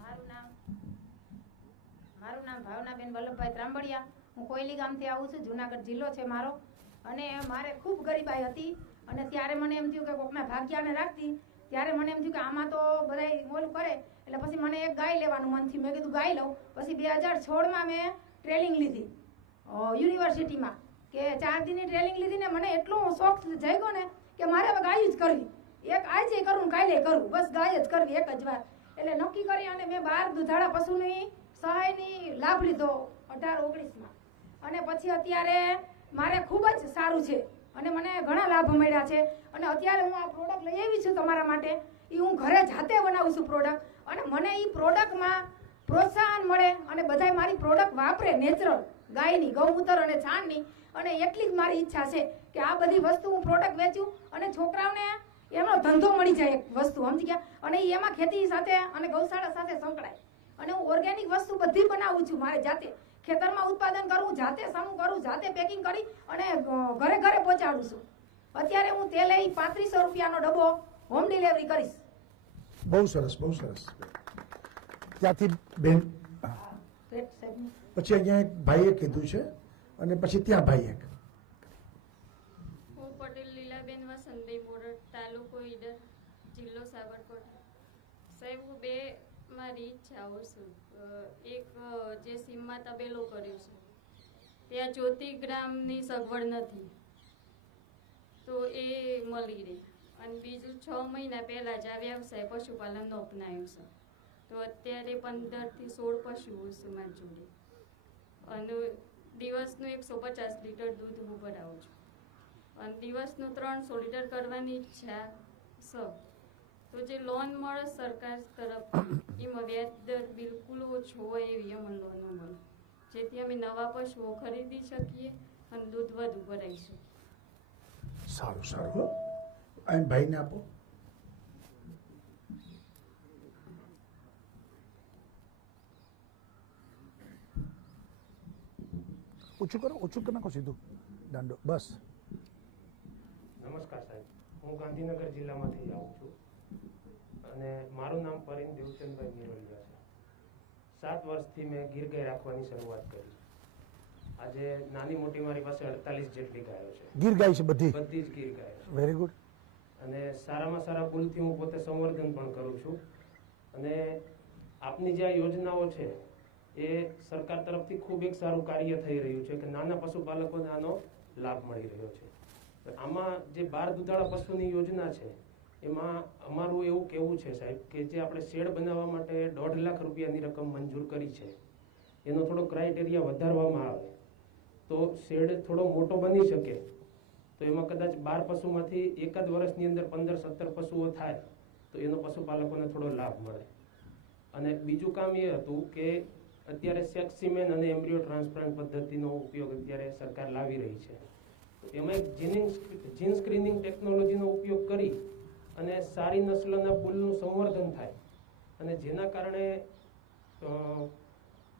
મારું નામ ભાવનાબેન વલ્લભભાઈ ત્રાંબડિયા. હું કોયલી ગામથી આવું છું. જુનાગઢ જિલ્લો છે મારો. અને મારે ખૂબ ગરીબાઈ હતી અને ત્યારે મને એમ થયું કે કોકના ભાગ્યાને રાખતી, ત્યારે મને એમ થયું કે આમાં તો બધા ઓલું કરે, એટલે પછી મને એક ગાય લેવાનું મન થયું. મેં કીધું ગાય લઉં. પછી 2016માં મેં ટ્રેનિંગ લીધી યુનિવર્સિટીમાં, કે 4 દિનની ટ્રેનિંગ લીધી ને મને એટલો શોખ જાગ્યો ને કે મારે હવે ગાય જ કરવી. એક આજે કરું કાલે કરું, બસ ગાય જ કરવી એક જ વાર. એટલે નક્કી કરી અને મેં 12 દુધાળા પશુની સહાયની લાભ લીધો 18-19માં. અને પછી અત્યારે મારે ખૂબ જ સારું છે અને મને ઘણા લાભ મળ્યા છે. અને અત્યારે હું આ પ્રોડક્ટ લઈ આવી છું તમારા માટે. એ હું ઘરે જાતે બનાવું છું પ્રોડક્ટ, અને મને એ પ્રોડક્ટમાં પ્રોત્સાહન મળે અને બધાય મારી પ્રોડક્ટ વાપરે, નેચરલ ગાયની ગૌમૂત્ર અને છાણની. અને એટલી જ મારી ઈચ્છા છે કે આ બધી વસ્તુ હું પ્રોડક્ટ વેચું અને છોકરાઓને એનો ધંધો મળી જાય, એક વસ્તુ સમજી ગયા, અને એમાં ખેતી સાથે અને ગૌશાળા સાથે સંકળાય. અને હું ઓર્ગેનિક વસ્તુ બધી બનાવું છું મારે જાતે, ખેતરમાં ઉત્પાદન કરું, જાતે સમૂહ કરું, જાતે પેકિંગ કરી અને ઘરે ઘરે પહોંચાડું છું. અત્યારે હું તેલ 3500 રૂપિયાનો ડબ્બો હોમ ડિલિવરી કરીશ. બહુ સરસ, બહુ સરસ. ત્યાંથી બેન, પછી અહીંયા એક ભાઈએ કીધું છે અને પછી ત્યાં ભાઈ એક. હું પટેલ લીલાબેન વસંતભાઈ બોરડ, તાલુકો ઈડર, જિલ્લો સાબરકાંઠા. સાહેબ, હું બે મારી ઈચ્છાઓ છું. એક જે સીમમાં તબેલો કર્યું છે ત્યાં જ્યોતિગ્રામની સગવડ નથી, તો એ મળી રહે. અને બીજું 6 મહિના પહેલાં જ આ વ્યવસાય પશુપાલનનો અપનાવ્યો છે. તો અત્યારે 15થી 16 પશુઓ છે મારી જોડે અને દિવસનું 150 લીટર દૂધ હું ભરાવું છું અને દિવસનું 300 લીટર કરવાની ઈચ્છા છે. તો જે લોન મળે સરકાર તરફથી એમાં વ્યાજ દર બિલકુલ ઓછો હોય એવી અમને લોન મળે, જેથી અમે નવા પશુઓ ખરીદી શકીએ અને દૂધ વધુ ભરાઈ શકીએ. સારું સારું. અને ભાઈને આપો. ઓછું કરો, ઓછું કરી નાખો સીધું દાંડો, બસ. નમસ્કાર સાહેબ, હું ગાંધીનગર જિલ્લામાંથી આવું છું અને મારું નામ પરિન દેવચંદભાઈ નિરોલિયા છે. 7 વર્ષથી મેં ગીર ગાય રાખવાની શરૂઆત કરી. આજે નાની મોટી મારી પાસે 48 જેટલી ગાયો છે. ગીર ગાય છે બધી? બધી જ ગીર ગાય છે. Very good. અને સારામાં સારા પુલથી હું પોતે સંવર્ધન પણ કરું છું. અને આપની જે આ યોજનાઓ છે એ સરકાર તરફથી ખૂબ એક સારું કાર્ય થઈ રહ્યું છે કે નાના પશુપાલકોને આનો લાભ મળી રહ્યો છે. આમાં જે 12 દુધાળા પશુની યોજના છે એમાં અમારું એવું કહેવું છે સાહેબ કે જે આપણે શેડ બનાવવા માટે 1.5 લાખ રૂપિયાની રકમ મંજૂર કરી છે, એનો થોડો ક્રાઇટેરિયા વધારવામાં આવે તો શેડ થોડો મોટો બની શકે. તો એમાં કદાચ 12 પશુમાંથી એકાદ વર્ષની અંદર 15-17 પશુઓ થાય તો એનો પશુપાલકોને થોડો લાભ મળે. અને બીજું કામ એ હતું કે અત્યારે સેક્સિમેન અને એમ્બ્રિયો ટ્રાન્સપ્લાન્ટ પદ્ધતિનો ઉપયોગ અત્યારે સરકાર લાવી રહી છે. એમાં એક જીન સ્ક્રીનિંગ ટેકનોલોજીનો ઉપયોગ કરી અને સારી નસ્લના બુલનું સંવર્ધન થાય અને જેના કારણે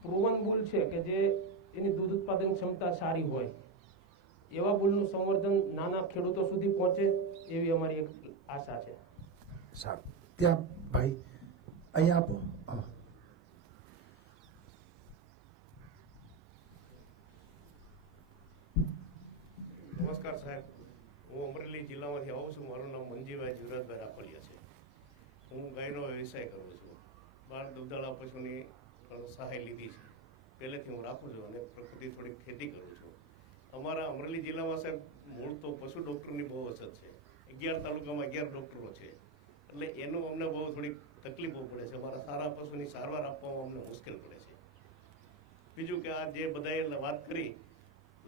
પ્રુવન બુલ છે કે જે એની દૂધ ઉત્પાદન ક્ષમતા સારી હોય એવા બુલનું સંવર્ધન નાના ખેડૂતો સુધી પહોંચે એવી અમારી એક આશા છે. સારું. ત્યાં ભાઈ અહીંયા આપો. નમસ્કાર સાહેબ, હું અમરેલી જિલ્લામાંથી આવું છું. મારું નામ મંજીભાઈ જીવરાજભાઈ રાપડિયા છે. હું ગાયનો વ્યવસાય કરું છું 12 દુધાળા પશુની પણ સહાય લીધી છે. પહેલેથી હું રાખું છું અને પ્રકૃતિ થોડીક ખેતી કરું છું. અમારા અમરેલી જિલ્લામાં સાહેબ મૂળ તો પશુ ડૉક્ટરની બહુ અછત છે. 11 તાલુકામાં 11 ડૉક્ટરો છે, એટલે એનું અમને બહુ થોડીક તકલીફો પડે છે. અમારા સારા પશુની સારવાર આપવામાં અમને મુશ્કેલ પડે છે. બીજું કે આ જે બધાએ વાત કરી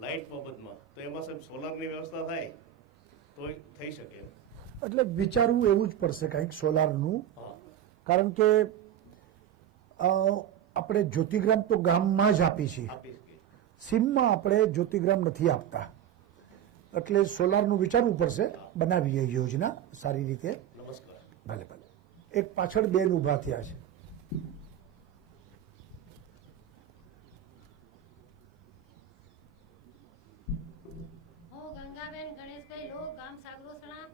લાઇટ બાબતમાં, તો એમાં સાહેબ સોલારની વ્યવસ્થા થાય તો થઈ શકે. એટલે વિચારવું એવું જ પડશે કંઈક સોલારનું, કારણ કે આપણે જ્યોતિગ્રામ તો ગામમાં જ આપી છીએ, સીમમાં આપણે જ્યોતિગ્રામ નથી આપતા, એટલે સોલારનું વિચારવું પડશે. બનાવીએ યોજના સારી રીતે. નમસ્કાર. ભલે ભલે. એક પાછળ બેન ઊભા થયા છે. હું ગંગાબેન ગણેશભાઈ લો, ગામ સાગરોસણા,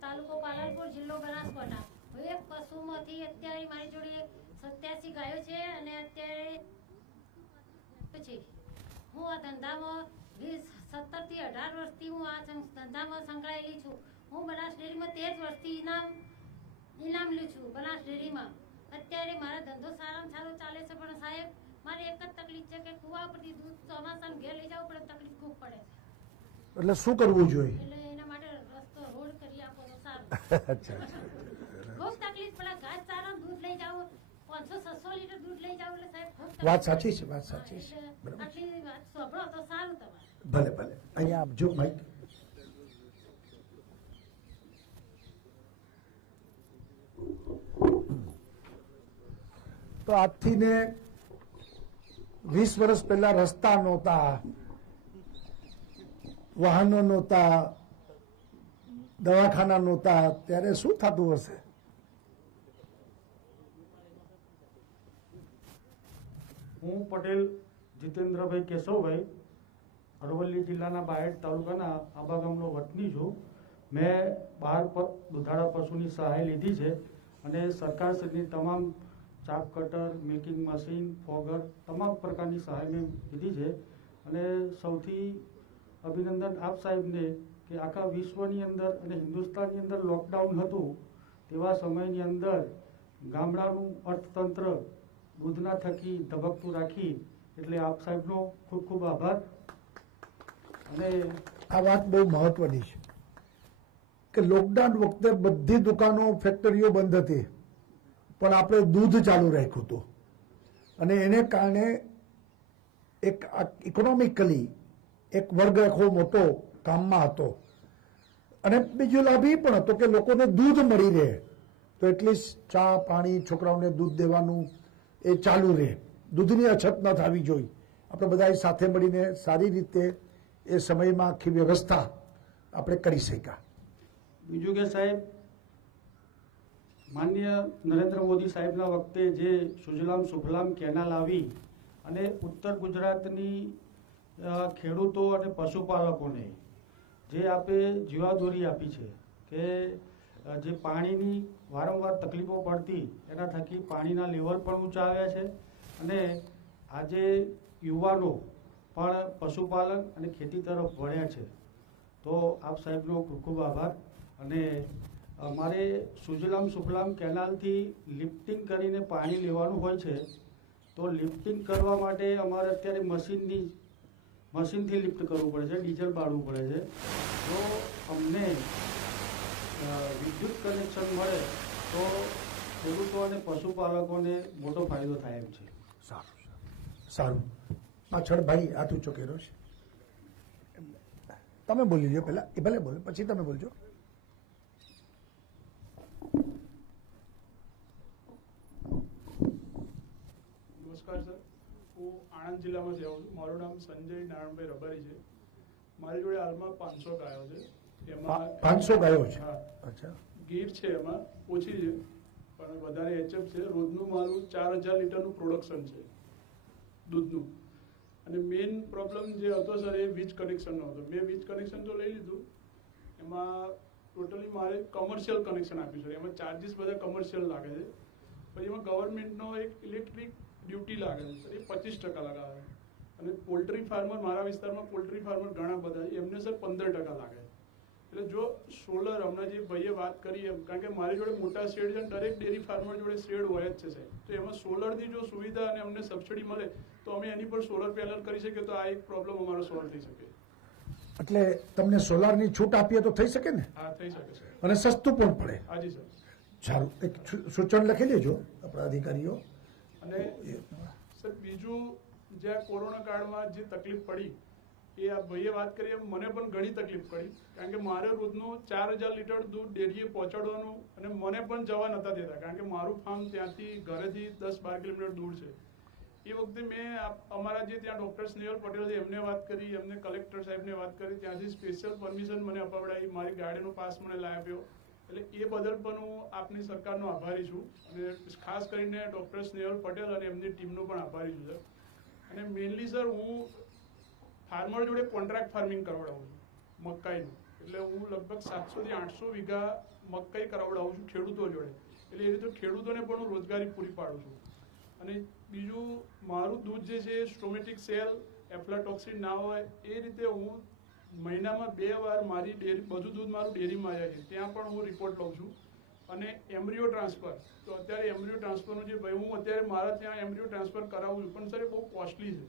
તાલુકો પાલનપુર, જિલ્લો બનાસકાંઠા. હું એક પશુમાંથી અત્યારે મારી જોડે 87 ગાયો છે અને અત્યારે પછી હું આ ધંધામાં 17 થી 18 વર્ષથી હું આ ધંધામાં સંકળાયેલી છું. હું બનાસ ડેરીમાં 13 વર્ષથી ઇનામ લું છું. બનાસ ડેરીમાં અત્યારે મારો ધંધો સારામાં સારો ચાલે છે, પણ સાહેબ મારે એક જ તકલીફ છે કે કુવા પરથી દૂધ ચોમાસામાં ઘેર લઈ જવું પડે, તકલીફ ખૂબ પડે છે. એટલે શું કરવું જોઈએ? એટલે એના માટે રસ્તો રોડ કરી આપો તો સારું. ખૂબ તકલીફ પડે. ઘાસ ચારો દૂધ લઈ જાવ 500-600 લીટર દૂધ લઈ જાવ એટલે સાહેબ ખૂબ વાત સાચી છે, વાત સાચી છે. આટલી વાત સાંભળો તો સારું તમારે. ભલે ભલે. અહીંયા આપજો માઈક. તો આજથી ને 20 વર્ષ પહેલા રસ્તા નહોતા, વાહનો નહોતા, દવાખાના નહોતા, ત્યારે શું થતું હશે? હું પટેલ જીતેન્દ્રભાઈ કેશવભાઈ, અરવલ્લી જિલ્લાના બાયડ તાલુકાના આંબા ગામનો વતની છું. મેં 12 દુધાળા પશુની સહાય લીધી છે અને સરકારશ્રીની તમામ ચાપ કટર, મિલ્કિંગ મશીન, ફોગર તમામ પ્રકારની સહાય મેં લીધી છે. અને સૌથી અભિનંદન આપ સાહેબને કે આખા વિશ્વની અંદર અને હિન્દુસ્તાનની અંદર લોકડાઉન હતું તેવા સમયની અંદર ગામડાનું અર્થતંત્ર દૂધના થકી ધબકતું રાખી, એટલે આપ સાહેબનો ખૂબ ખૂબ આભાર. અને આ વાત બહુ મહત્વની છે કે લોકડાઉન વખતે બધી દુકાનો, ફેક્ટરીઓ બંધ હતી, પણ આપણે દૂધ ચાલુ રાખ્યું હતું અને એને કારણે એક ઇકોનોમિકલી એક વર્ગ આખો મોટો કામમાં હતો. અને બીજો લાભ એ પણ હતો કે લોકોને દૂધ મળી રહે, તો એટલીસ્ટ ચા પાણી છોકરાઓને દૂધ દેવાનું એ ચાલુ રહે, દૂધની અછત ન થવી જોઈએ. આપણે બધા સાથે મળીને સારી રીતે એ સમયમાં આખી વ્યવસ્થા આપણે કરી શક્યા. બીજું કે સાહેબ, માનનીય નરેન્દ્ર મોદી સાહેબના વખતે જે સુજલામ સુફલામ કેનાલ આવી અને ઉત્તર ગુજરાતની ખેડૂતો અને પશુપાલકોને જે આપે જીવાદોરી આપી છે કે જે પાણીની વારંવાર તકલીફો પડતી, એના થકી પાણીના લેવલ પણ ઊંચા આવ્યા છે અને આજે યુવાનો પણ પશુપાલન અને ખેતી તરફ વળ્યા છે. તો આપ સાહેબનો ખૂબ ખૂબ આભાર. અને અમારે સુજલામ સુફલામ કેનાલથી લિફ્ટિંગ કરીને પાણી લેવાનું હોય છે, તો લિફ્ટિંગ કરવા માટે અમારે અત્યારે મશીનથી લિફ્ટ કરવું પડે છે, ડીઝલ બાળવું પડે છે. તો અમને વિદ્યુત કનેક્શન મળે તો ખેડૂતો અને પશુપાલકોને મોટો ફાયદો થાય એમ છે. સારું સારું. પાછળ ભાઈ હાથ ઊંચો કર્યો છે, તમે બોલી લો પહેલા. એ ભલે બોલે, પછી તમે બોલજો. નમસ્કાર સર, હું આણંદ જિલ્લામાંથી આવું છું. મારું નામ સંજય નારાયણભાઈ રબારી છે. મારી જોડે હાલમાં 500 ગાયો છે. એમાં 500 ગાયો છે? હા. અચ્છા. ગીર છે એમાં ઓછી છે, પણ વધારે એચએફ છે. રોજનું મારું 4000 લીટરનું પ્રોડક્શન છે દૂધનું. અને મેઇન પ્રોબ્લેમ જે હતો સર એ વીજ કનેક્શનનો હતો. મેં વીજ કનેક્શન તો લઈ લીધું, એમાં ટોટલી મારે કમર્શિયલ કનેક્શન આપ્યું છે. એમાં ચાર્જીસ બધા કમર્શિયલ લાગે છે. પછી એમાં ગવર્મેન્ટનો એક ઇલેક્ટ્રિક ડ્યુટી લાગે છે સર, એ 25% લગાવે. અને પોલ્ટ્રી ફાર્મર, મારા વિસ્તારમાં પોલ્ટ્રી ફાર્મર ઘણા બધા, એમને સર 15% લાગે. એટલે જો સોલર હમણાં જે ભાઈએ વાત કરી એમ, કારણ કે મારી જોડે મોટા શેડ છે, દરેક ડેરી ફાર્મર જોડે શેડ હોય જ છે સાહેબ, તો એમાં સોલરની જો સુવિધા અને અમને સબસિડી મળે તો અમે એની પર સોલર પેનલ કરી શકીએ, તો આ એક પ્રોબ્લેમ અમારો સોલ્વ થઈ શકે. એટલે તમને સોલારની છૂટ આપીએ તો થઈ શકે ને? હા, થઈ શકે સર. અને સસ્તું પણ પડે. હાજી સર. સારું, એક સૂચન લખી લેજો આપણા અધિકારીઓ. અને સર બીજું, જ્યાં કોરોના કાળમાં જે તકલીફ પડી એ આ ભાઈએ વાત કરી એમ મને પણ ઘણી તકલીફ પડી, કારણ કે મારે રોજનું 4000 લીટર દૂધ ડેરીએ પહોંચાડવાનું, અને મને પણ જવા નહોતા દેતા, કારણ કે મારું ફાર્મ ત્યાંથી ઘરેથી 10-12 કિલોમીટર દૂર છે. એ વખતે મેં અમારા જે ત્યાં ડૉક્ટર સ્નેહલ પટેલ છે એમને વાત કરી, એમને કલેક્ટર સાહેબને વાત કરી, ત્યાંથી સ્પેશિયલ પરમિશન મને અપાવડાવી, મારી ગાડીનો પાસ મને લાવી આપ્યો. એટલે એ બદલ પણ હું આપની સરકારનો આભારી છું, અને ખાસ કરીને ડૉક્ટર સ્નેહલ પટેલ અને એમની ટીમનો પણ આભારી છું સર. અને મેઇનલી સર, હું ફાર્મર જોડે કોન્ટ્રાક્ટ ફાર્મિંગ કરાવડાવું છું મકાઈનું, એટલે હું લગભગ 700 થી 800 વીઘા મકાઈ કરાવડાવું છું ખેડૂતો જોડે, એટલે એ રીતે ખેડૂતોને પણ હું રોજગારી પૂરી પાડું છું. અને બીજું, મારું દૂધ જે છે સ્ટોમેટિક સેલ, એફ્લાટોક્સિન ના હોય એ રીતે હું મહિનામાં 2 વાર મારી ડેરી, બધું દૂધ મારું ડેરીમાં જાય છે, ત્યાં પણ હું રિપોર્ટ લઉં છું. અને એમ્બ્રિયો ટ્રાન્સફર, તો અત્યારે એમ્બ્રિયો ટ્રાન્સફરનું જે ભાઈ, હું અત્યારે મારા ત્યાં એમ્બ્રિયો ટ્રાન્સફર કરાવું છું, પણ સર એ બહુ કોસ્ટલી છે,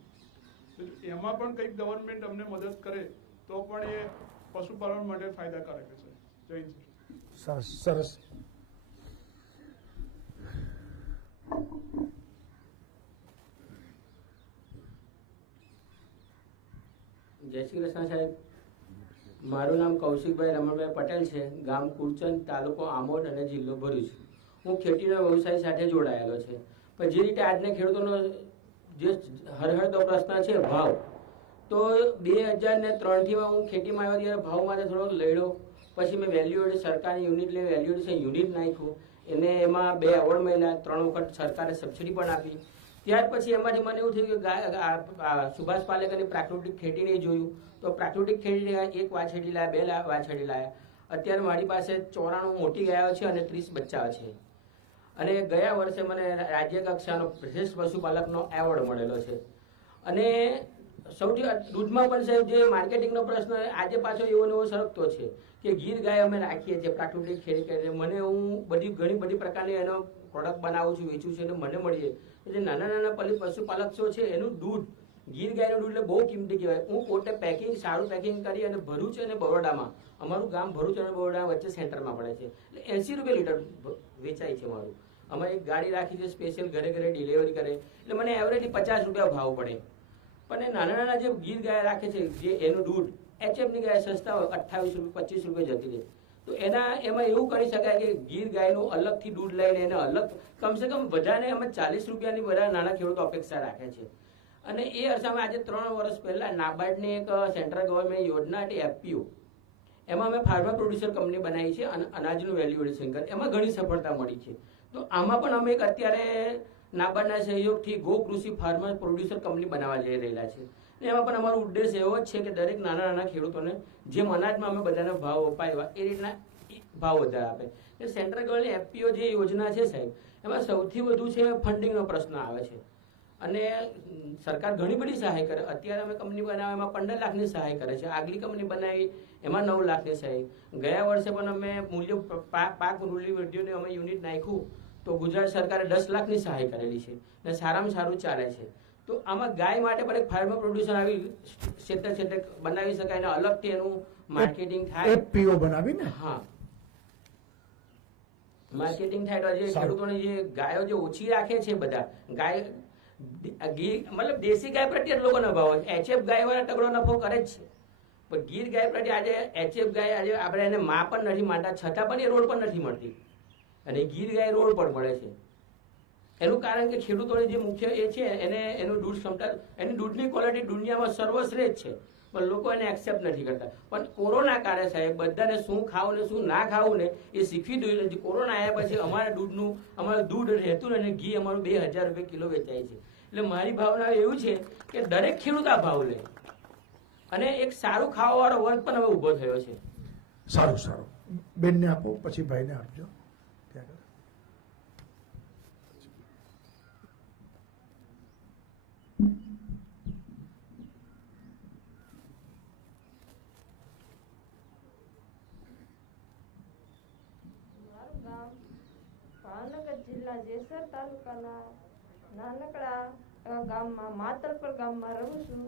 એમાં પણ કંઈક ગવર્મેન્ટ અમને મદદ કરે તો પણ એ પશુપાલન માટે ફાયદાકારક છે. જય હિન્દ સર. સરસ. જય શ્રી કૃષ્ણ સાહેબ. મારું નામ કૌશિકભાઈ રમણભાઈ પટેલ છે, ગામ કુરચંદ, તાલુકો આમોદ અને જિલ્લો ભરૂચ. હું ખેતીના વ્યવસાય સાથે જોડાયેલો છે, પણ જે રીતે આજના ખેડૂતોનો જે હરહરતો પ્રશ્ન છે ભાવ, તો 2003થી હું ખેતીમાં આવ્યો ત્યારે ભાવ માટે થોડોક લડ્યો, પછી મેં વેલ્યુએડ સરકારની યુનિટ લઈ વેલ્યુએડ યુનિટ નાખ્યું, એને એમાં 2 એવોર્ડ મળ્યા, 3 વખત સરકારે સબસિડી પણ આપી. ત્યાર પછી એમાંથી મને એવું થયું કે સુભાષ પાલેકરની પ્રાકૃતિક ખેતીને જોયું, તો પ્રાકૃતિક ખેતી 1 વાછરડી લાયા, 2 વાછરડી લાયા. અત્યારે મારી પાસે 94 મોટી ગાયો છે અને 30 બચ્ચા છે. અને ગયા વર્ષે મને રાજ્ય કક્ષાનો શ્રેષ્ઠ પશુપાલકનો એવોર્ડ મળેલો છે. અને સૌથી દૂધમાં પણ સાહેબ જે માર્કેટિંગનો પ્રશ્ન આજે પાછો એવો ને એવો સરકતો છે કે ગીર ગાય અમે રાખીએ છીએ, પ્રાકૃતિક ખેતી કરીએ, મને હું ઘણી બધી પ્રકારની એનો પ્રોડક્ટ બનાવું છું, વેચું છું, અને મને મળીએ જે નાના નાના પશુપાલકો છે એનું દૂધ, ગીર ગાયનું દૂધ એટલે બહુ કિંમતી કહેવાય. હું પોતે સારું પેકિંગ કરી અને ભરૂચ અને બરોડામાં, અમારું ગામ ભરૂચ અને બરોડા વચ્ચે સેન્ટરમાં પડે છે, એટલે 80 રૂપિયા લીટર વેચાય છે મારું. અમે એક ગાડી રાખી છે સ્પેશિયલ, ઘરે ઘરે ડિલિવરી કરે, એટલે મને એવરેજલી 50 રૂપિયા ભાવ પડે. પણ એ નાના નાના જે ગીર ગાય રાખે છે, જે એનું દૂધ HFની ગાય સસ્તા હોય 28 રૂપિયા 25 રૂપિયા જતી રહે, તો એમાં એવું કરી શકાય કે ગીર ગાયનું અલગથી દૂધ લઈને એને અલગ કમસે કમ બધાને અમે 40 રૂપિયાની બધા નાના ખેડૂતો અપેક્ષા રાખે છે. અને એ અરસામાં આજે 3 વર્ષ પહેલા નાબાર્ડની એક સેન્ટ્રલ ગવર્મેન્ટ યોજના હતી FPO, એમાં અમે ફાર્મર પ્રોડ્યુસર કંપની બનાવી છે અને અનાજનું વેલ્યુ એડિશન કરી, એમાં ઘણી સફળતા મળી છે. તો આમાં પણ અમે એક અત્યારે નાબાર્ડના સહયોગથી ગો કૃષિ ફાર્મર પ્રોડ્યુસર કંપની બનાવવા જઈ રહેલા છે. એમાં પણ અમારો ઉદ્દેશ એવો જ છે કે દરેક નાના નાના ખેડૂતોને જેમ અનાજમાં અમે બધાને ભાવ અપાવ્યા એ રીતના ભાવ વધારે આપે. સેન્ટ્રલ ગવર્મેન્ટ FPO જે યોજના છે સાહેબ, એમાં સૌથી વધુ છે ફંડિંગનો પ્રશ્ન આવે છે. અને સરકાર ઘણી બધી સહાય કરે. અત્યારે અમે કંપની બનાવવા એમાં 15 લાખની સહાય કરે છે, આગલી કંપની બનાવી એમાં 9 લાખની સહાય. ગયા વર્ષે પણ અમે મૂલ્ય પાક મૂલ્યવર્ધીઓને અમે યુનિટ નાખ્યું તો ગુજરાત સરકારે 10 લાખની સહાય કરેલી છે અને સારામાં સારું ચાલે છે. તો આમાં ગાય માટે પણ એક ફાર્મર પ્રોડ્યુસર આવી ક્ષેત્રે બનાવી શકાય અને અલગથી એનું માર્કેટિંગ થાય. FPO બનાવીને, હા, માર્કેટિંગ થાય તો જે ખેડૂતોને જે ગાયો જે ઓછી રાખે છે, બધા ગાય મતલબ દેશી ગાય પ્રત્યે લોકોનો ભાવ હોય. HF ગાય વાળા તગડો નફો કરે જ છે, પણ ગીર ગાય પ્રત્યે આજે HF ગાય આજે આપણે એને માં પણ નથી માનતા, છતાં પણ એ રોડ પર નથી મળતી, અને ગીર ગાય રોડ પર મળે છે. એનું કારણ કે ખેડૂતોની જે મુખ્ય એ છે એને એનું દૂધ ક્ષમતા, એની દૂધની ક્વોલિટી દુનિયામાં સર્વશ્રેષ્ઠ છે, પણ લોકો એને એક્સેપ્ટ નથી કરતા. પણ કોરોના કાળે સાહેબ બધાને શું ખાવું ને શું ના ખાવું ને એ શીખવી દઉં. કોરોના આવ્યા પછી અમારું દૂધ રહેતું ને ઘી અમારું 2000 રૂપિયા કિલો વેચાય છે. એટલે મારી ભાવના એવું છે કે દરેક ખેડૂત આ ભાવ લે અને એક સારું ખાવા વાળો વર્ગ પણ હવે ઉભો થયો છે. સારું. બેનને આપો, પછી ભાઈને આપજો. જેસર તાલુકાના નાનકડા એવા ગામમાં માતરપર ગામમાં રહું છું.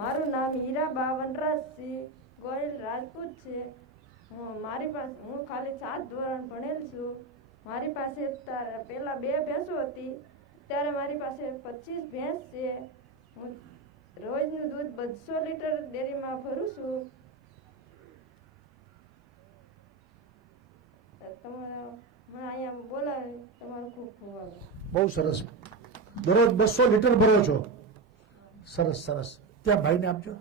મારું નામ હીરાબા વનરાજસિંહ ગોયલ રાજપૂત છે. હું ખાલી 7 ધોરણ ભણેલ છું. મારી પાસે પહેલા 2 ભેંસો હતી, ત્યારે મારી પાસે 25 ભેંસ છે. હું રોજનું દૂધ 200 લીટર ડેરીમાં ભરું છું. મને અહીંયા બોલાવી તમારો ખૂબ ખૂબ આભાર. બહુ સરસ. દરરોજ 200 લીટર ભરો છો. સરસ સરસ. ત્યાં ભાઈને આપજો.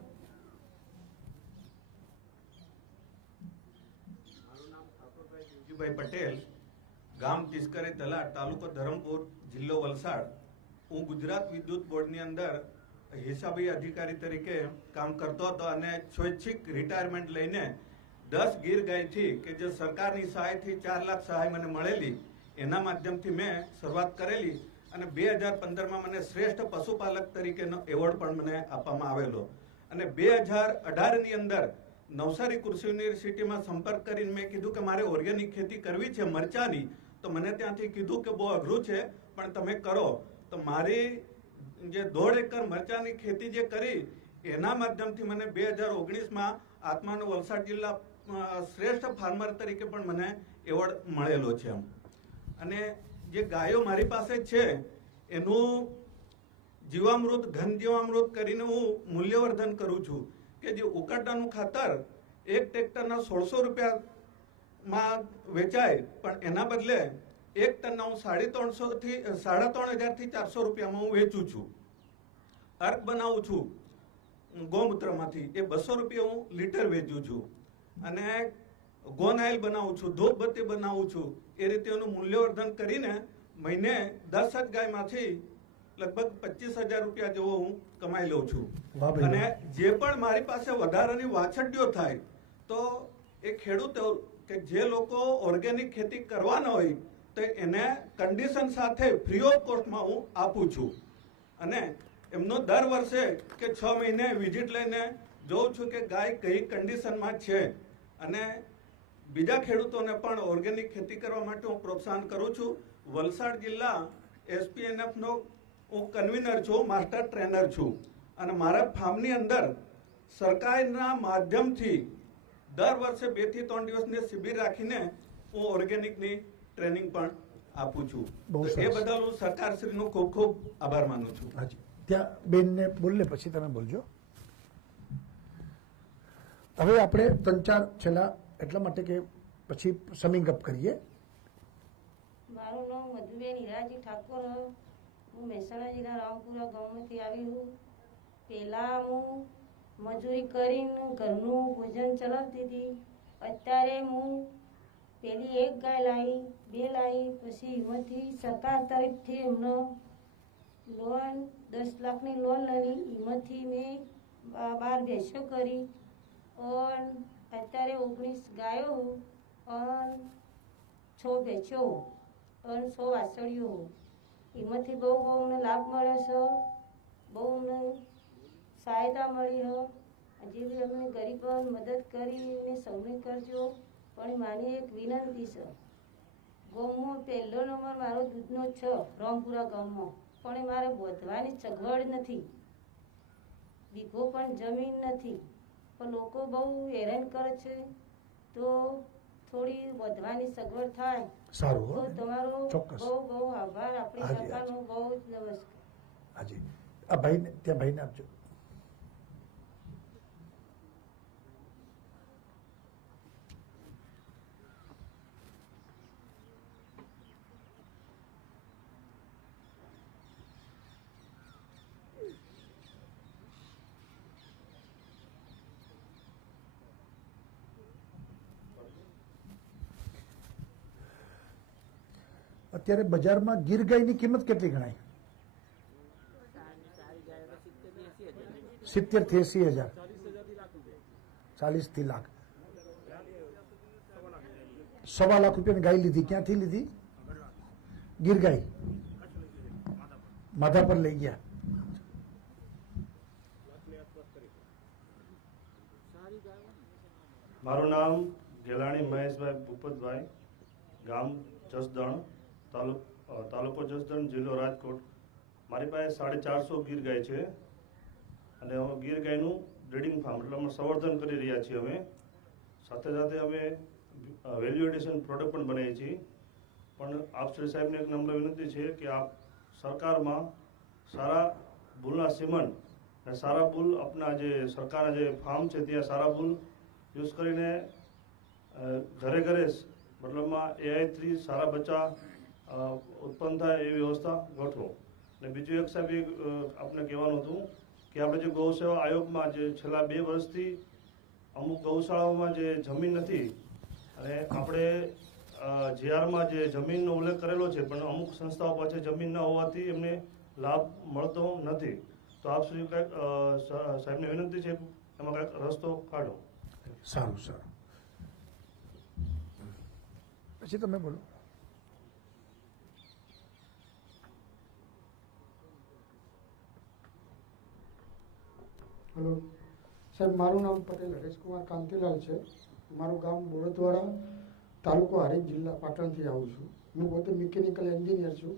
જીજુભાઈ પટેલ, ગામ તિસ્કરી તલાટ, તાલુકો ધરમપુર, જિલ્લો વલસાડ. હું ગુજરાત વિદ્યુત બોર્ડની અંદર હિસાબી અધિકારી તરીકે કામ કરતો હતો અને સ્વૈચ્છિક રિટાયરમેન્ટ લઈને 10 ગીર ગાયથી કે જે સરકારની સહાયથી 4 લાખ સહાય મને મળેલી, એના માધ્યમથી મેં શરૂઆત કરેલી અને 2015માં મને શ્રેષ્ઠ પશુપાલક તરીકેનો એવોર્ડ પણ મને આપવામાં આવેલો. અને 2018ની અંદર નવસારી કૃષિ યુનિવર્સિટીમાં સંપર્ક કરીને મેં કીધું કે મારે ઓર્ગેનિક ખેતી કરવી છે મરચાની. તો મને ત્યાંથી કીધું કે બહુ અઘરું છે પણ તમે કરો. તો મારી જે 1.5 એકર મરચાની ખેતી જે કરી એના માધ્યમથી મને 2019માં આત્માનો વલસાડ જિલ્લા શ્રેષ્ઠ ફાર્મર તરીકે પણ મને એવોર્ડ મળેલો છે. અને જે ગાયો મારી પાસે છે એનું જીવામૃત, ઘન જીવામૃત કરીને હું મૂલ્યવર્ધન કરું છું કે જે ઉકરડાનું ખાતર 1 ટ્રેક્ટરના 1600 રૂપિયામાં વેચાય, પણ એના બદલે 1 ટનના હું 3,500 થી 400 રૂપિયામાં હું વેચું છું. અર્ક બનાવું છું ગૌમૂત્રમાંથી, એ 200 રૂપિયા હું લીટર વેચું છું. અને ગોન ઓઇલ બનાવું છું, ધૂપબત્તી બનાવું છું. એ રીતે એનું મૂલ્યવર્ધન કરીને મહિને 10 જ ગાયમાંથી લગભગ 25,000 રૂપિયા જેવો હું કમાઈ લઉં છું. અને જે પણ મારી પાસે વધારાની વાછરડીઓ થાય તો એ ખેડૂતો કે જે લોકો ઓર્ગેનિક ખેતી કરવાના હોય તો એને કન્ડિશન સાથે ફ્રી ઓફ કોસ્ટમાં હું આપું છું. અને એમનો દર વર્ષે કે 6 મહિને વિઝિટ લઈને જોઉં છું કે ગાય કઈ કન્ડિશનમાં છે. અને બીજા ખેડૂતોને પણ ઓર્ગેનિક ખેતી કરવા માટે હું પ્રોત્સાહન કરું છું. વલસાડ જિલ્લા SPNFનો હું કન્વીનર છું, માસ્ટર ટ્રેનર છું. અને મારા ફાર્મની અંદર સરકારના માધ્યમથી દર વર્ષે 2 થી 3 દિવસની શિબિર રાખીને હું ઓર્ગેનિકની ટ્રેનિંગ પણ આપું છું. એ બદલ હું સરકારશ્રીનો ખૂબ ખૂબ આભાર માનું છું. ત્યાં બેનને બોલે પછી તમે બોલજો. હવે આપણે 3-4 છેલ્લા એટલા માટે કે પછી સમિંગ અપ કરીએ. મારું નામ મધુબેન હીરાજી ઠાકોર. હું મહેસાણા જિલ્લા રામપુરા ગામમાંથી આવી હું. પહેલાં હું મજૂરી કરીને ઘરનું ભોજન ચલાવતી હતી. અત્યારે હું પહેલી 1 ગાય લાવી, 2 લાવી, પછી એમાંથી સરકાર તરફથી એમનો લોન 10 લાખની લોન લઈ, એમાંથી મેં 12 ભેંસો કરી. और અત્યારે 19 ગાયો और 6 ભેંસો और 100 વાસળીઓ. એમાંથી બહુ અમને લાભ મળ્યો છે, બહુ અમને સહાયતા મળી છે. હજી બી અમને ગરીબોને મદદ કરી એને સૌને કરજો. પણ મારી એક વિનંતી છે, ગામમાં પહેલો નંબર મારો દૂધનો છે રામપુરા ગામમાં, પણ મારે બોધવાની સગવડ નથી, વીઘો પણ જમીન નથી. પણ લોકો બહુ હેરાન કરે છે, તો થોડી વધવાની સગવડ થાય તો તમારો બહુ બહુ આભાર. આપણી સરકારનો બહુ જ નમસ્કાર. હાજી, આ ભાઈને ત્યાં ભાઈને આપજો. અત્યારે બજારમાં ગીર ગાયની કિંમત કેટલી ગણાય? 70 થી 80 હજાર, 40 થી લાખ. 1.25 લાખ રૂપિયાની ગાય લીધી. ક્યાંથી લીધી? ગીર ગાય માધા પર લઈ ગયા. મારું નામ ગેલાણી મહેશભાઈ ભૂપતભાઈ, ગામ જસદણ, તાલુકો જસદણ, જિલ્લો રાજકોટ. મારી પાસે 450 ગીર ગાય છે અને હવે ગીર ગાયનું બ્રીડિંગ ફાર્મ એટલે અમે સંવર્ધન કરી રહ્યા છીએ. અમે સાથે સાથે અમે વેલ્યુ એડિશન પ્રોડક્ટ પણ બનાવીએ છીએ. પણ આપ શ્રી સાહેબને એક નમ્ર વિનંતી છે કે આપ સરકારમાં સારા બુલના સિમન અને સારા બુલ આપણા જે સરકારના જે ફાર્મ છે ત્યાં સારા બુલ યુઝ કરીને ઘરે ઘરે મતલબમાં AI3 સારા બચ્ચા ઉત્પન્ન થાય એવી વ્યવસ્થા ગોઠવો. અને બીજું એક સાહેબ આપણે કહેવાનું હતું કે આપણે જે ગૌસેવા આયોગમાં જે છેલ્લા 2 વર્ષથી અમુક ગૌશાળાઓમાં જે જમીન નથી અને આપણે જીઆરમાં જે જમીનનો ઉલ્લેખ કરેલો છે પણ અમુક સંસ્થાઓ પાસે જમીન ન હોવાથી એમને લાભ મળતો નથી. તો આપ શ્રી કંઈક સાહેબને વિનંતી છે એમાં કંઈક રસ્તો કાઢો. સારું સારું. પછી તમે બોલો. હેલો સાહેબ, મારું નામ પટેલ હરેશકુમાર કાંતિલાલ છે. મારું ગામ બોરતવાડા, તાલુકો હારીજ, જિલ્લા પાટણથી આવું છું. હું પોતે મિકેનિકલ એન્જિનિયર છું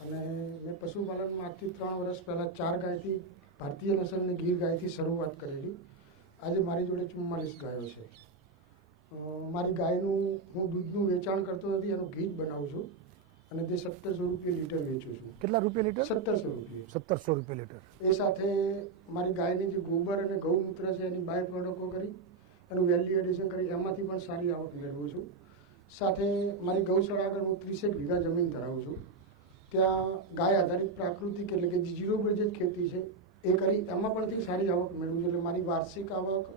અને મેં પશુપાલનમાં આજથી 3 વર્ષ પહેલાં 4 ગાયથી ભારતીય નસલની ગીર ગાયથી શરૂઆત કરેલી. આજે મારી જોડે 44 ગાયો છે. મારી ગાયનું હું દૂધનું વેચાણ કરતો નથી, એનું ઘી જ બનાવું છું અને તે 1700 રૂપિયા લીટર વેચું છું. કેટલા રૂપિયા લીટર? 1700 રૂપિયા. 1700 રૂપિયા લીટર. એ સાથે મારી ગાયની જે ગોબર અને ગૌમૂત્ર છે એની બાય પ્રોડક્ટો કરી એનું વેલ્યુ એડિશન કરી એમાંથી પણ સારી આવક મેળવું છું. સાથે મારી ગૌશાળા આગળ હું 30 વીઘા જમીન ધરાવું છું. ત્યાં ગાય આધારિત પ્રાકૃતિક એટલે કે 0 બજેટ ખેતી છે એ કરી એમાં પણથી સારી આવક મેળવું છું. એટલે મારી વાર્ષિક આવક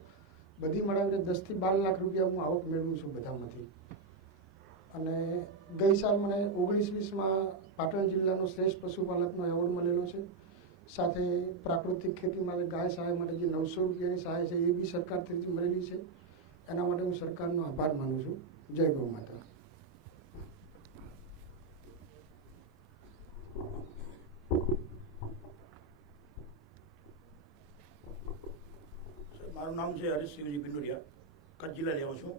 બધી મળાવીને 10 થી 12 લાખ રૂપિયા હું આવક મેળવું છું બધામાંથી. અને ગઈ સાલ મને 19-20માં પાટણ જિલ્લાનો શ્રેષ્ઠ પશુપાલકનો એવોર્ડ મળેલો છે. સાથે પ્રાકૃતિક ખેતી માટે ગાય સહાય માટે જે 900 રૂપિયાની સહાય છે એ બી સરકાર તરફથી મળેલી છે. એના માટે હું સરકારનો આભાર માનું છું. જય ગૌ માતા. મારું નામ છે હરીશ શિવજી પિંડોડિયા. કચ્છ જિલ્લાથી આવું છું.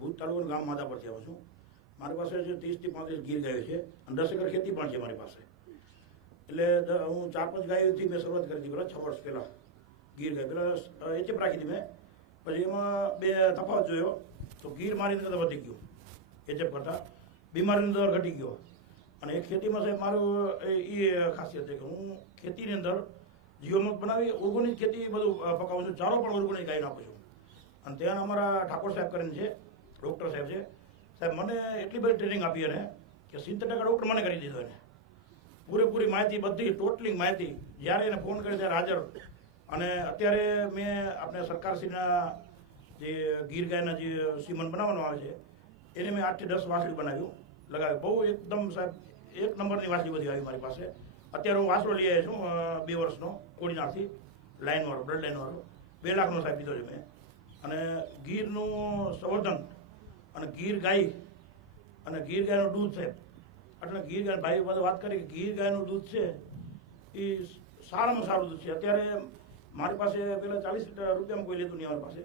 ભૂત તાલુકાનું ગામ માધાપરથી આવું છું. મારી પાસે છે 30 થી 35 ગીર ગાયો છે અને 10 એકર ખેતી પણ છે મારી પાસે. એટલે હું 4-5 ગાયોથી મેં શરૂઆત કરી હતી પેલા 6 વર્ષ પહેલાં. ગીર ગાય પેલા એચએફ રાખી હતી મેં. પછી એમાં 2 તફાવત જોયો તો ગીર મારીને કરતાં વધી ગયું એચએફ કરતાં, બીમારીનો દર ઘટી ગયો. અને એ ખેતીમાં સાહેબ મારું એ ખાસિયત છે કે હું ખેતીની અંદર જીવોમુક્ત બનાવી ઓર્ગોનિક ખેતી બધું પકાવું છું. ચારો પણ ઓર્ગોનિક ગાય નાખું છું. અને ત્યાં અમારા ઠાકોર સાહેબ કરીને છે, ડૉક્ટર સાહેબ છે. સાહેબ મને એટલી બધી ટ્રેનિંગ આપી એને કે 70% ડૉક્ટર મને કરી દીધો એને. પૂરેપૂરી માહિતી બધી ટોટલી માહિતી જ્યારે એને ફોન કરે ત્યારે હાજર. અને અત્યારે મેં આપણે સરકારશ્રીના જે ગીર ગાયના જે સીમન બનાવવાનું આવે છે એને મેં 8 થી 10 વાસળી બનાવ્યું લગાવ્યું. બહુ એકદમ સાહેબ 1 નંબરની વાસળી બધી આવી મારી પાસે. અત્યારે હું વાસળો લઈ આવ્યો છું 2 વર્ષનો કોડીનારથી, લાઇનવાળો, બ્લડ લાઇનવાળો. 2 લાખનો સાહેબ લીધો છે મેં. અને ગીરનું સંવર્ધન અને ગીર ગાય અને ગીર ગાયનું દૂધ છે. એટલે ગીર ગાય ભાઈ બધું વાત કરી કે ગીર ગાયનું દૂધ છે એ સારામાં સારું દૂધ છે. અત્યારે મારી પાસે પહેલાં 40 રૂપિયામાં કોઈ લેતું નહીં અમારી પાસે.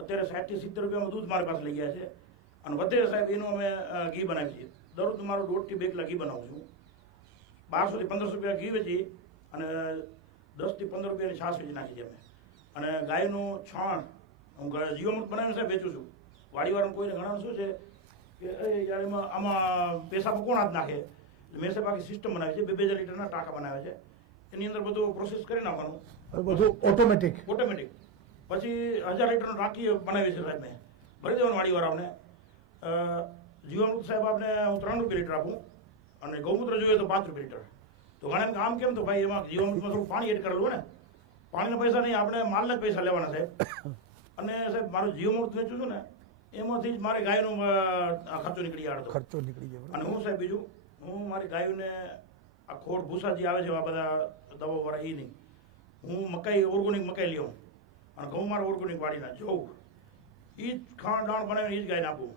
અત્યારે 60 થી 70 રૂપિયામાં દૂધ મારી પાસે લઈ ગયા છે. અને વધે સાહેબ એનું અમે ઘી બનાવીએ છીએ. દરરોજ મારું 1.5 થી 2 કિલો ઘી બનાવું છું. 1200 થી 1500 રૂપિયા ઘી વેચી અને 10 થી 15 રૂપિયાની છાશ વેચી નાખી છે અમે. અને ગાયનું છાણ હું જીવોમુક્ત બનાવીને સાહેબ વેચું છું. વાડીવાળાનું કોઈને ઘણા શું છે કે યાર એમાં આમાં પેશાબ કોણ હાથ નાખે. મેં સાહેબ આખી સિસ્ટમ બનાવી છે. 2-2 લીટરના ટાંકા બનાવે છે. એની અંદર બધું પ્રોસેસ કરી નાખવાનું, બધું ઓટોમેટિક. પછી 1000 લીટરનો ટાંકી બનાવી છે સાહેબ મેં. ભરી દેવાનું વાડીવાળાઓને. જીવામૃત સાહેબ આપણે હું 3 રૂપિયા લીટર આપું અને ગૌમૂત્ર જોઈએ તો 5 રૂપિયા લીટર. તો ઘણા કામ કેમ તો ભાઈ એમાં જીવામૃતમાં થોડું પાણી એડ કરેલું ને, પાણીના પૈસા નહીં, આપણે માલના જ પૈસા લેવાના સાહેબ. અને સાહેબ મારું જીવામૃત વેચું છું ને એમાંથી જ મારી ગાયનો ખર્ચો નીકળી જાય. અને હું સાહેબ બીજું હું મારી ગાયોને આ ખોળ ભૂસા જે આવે છે આ બધા દવાવાળા એ નહીં, હું મકાઈ ઓર્ગોનિક મકાઈ લઉં અને ઘઉં મારા ઓર્ગોનિક વાળીના જવું એ જ ખાણ દાણ બનાવીને એ જ ગાયને આપું.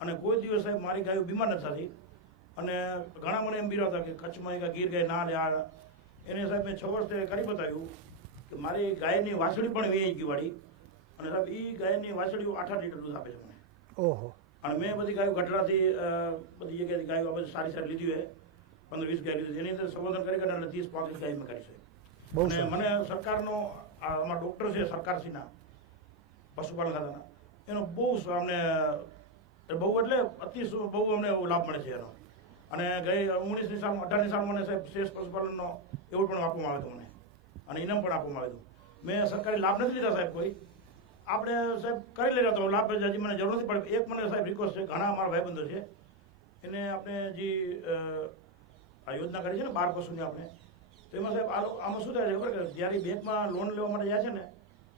અને કોઈ દિવસ સાહેબ મારી ગાયો બીમાર નથી થતી. અને ઘણા મને એમ બિરાવતા કે કચ્છમાં એક ગીર ગાય ના લે આ એને સાહેબ મેં 6 વર્ષે કરી બતાવ્યું કે મારી ગાયની વાછડી પણ વેચી ગઈ વાળી. અને સાહેબ એ ગાયની વાછડીઓ 8-8 લીટર દૂધ આપે છે મને. ઓહો. અને મેં બધી ગાયો ગઢડાથી બધી જગ્યાએથી ગાયો બધી સારી લીધી હોય 15-20 ગાય લીધી, એની અંદર સંવર્ધન કરી અને 30-35 ગાય મેં કરી છે. અને મને સરકારનો અમારા ડૉક્ટર છે સરકારશ્રીના પશુપાલન ખાતાના, એનો બહુ અમને બહુ એટલે બહુ અમને લાભ મળે છે એનો. અને ગઈ 19ની સાલમાં 18ની સાલમાં મને સાહેબ શ્રેષ્ઠ પશુપાલનનો એવોર્ડ પણ આપવામાં આવ્યો હતો મને, અને ઇનામ પણ આપવામાં આવ્યું હતું. મેં સરકારી લાભ નથી લીધા સાહેબ કોઈ, આપણે સાહેબ કરી લેતા તો લાભ હજી મને જરૂર નથી પડે. એક મને સાહેબ રિક્વેસ્ટ છે, ઘણા અમારા ભાઈબંધો છે એને આપણે જે આ યોજના કરી છે ને 12 પશુની આપણે, તો એમાં સાહેબ આમાં શું થાય છે ખબર કે જ્યારે બેંકમાં લોન લેવા માટે જાય છે ને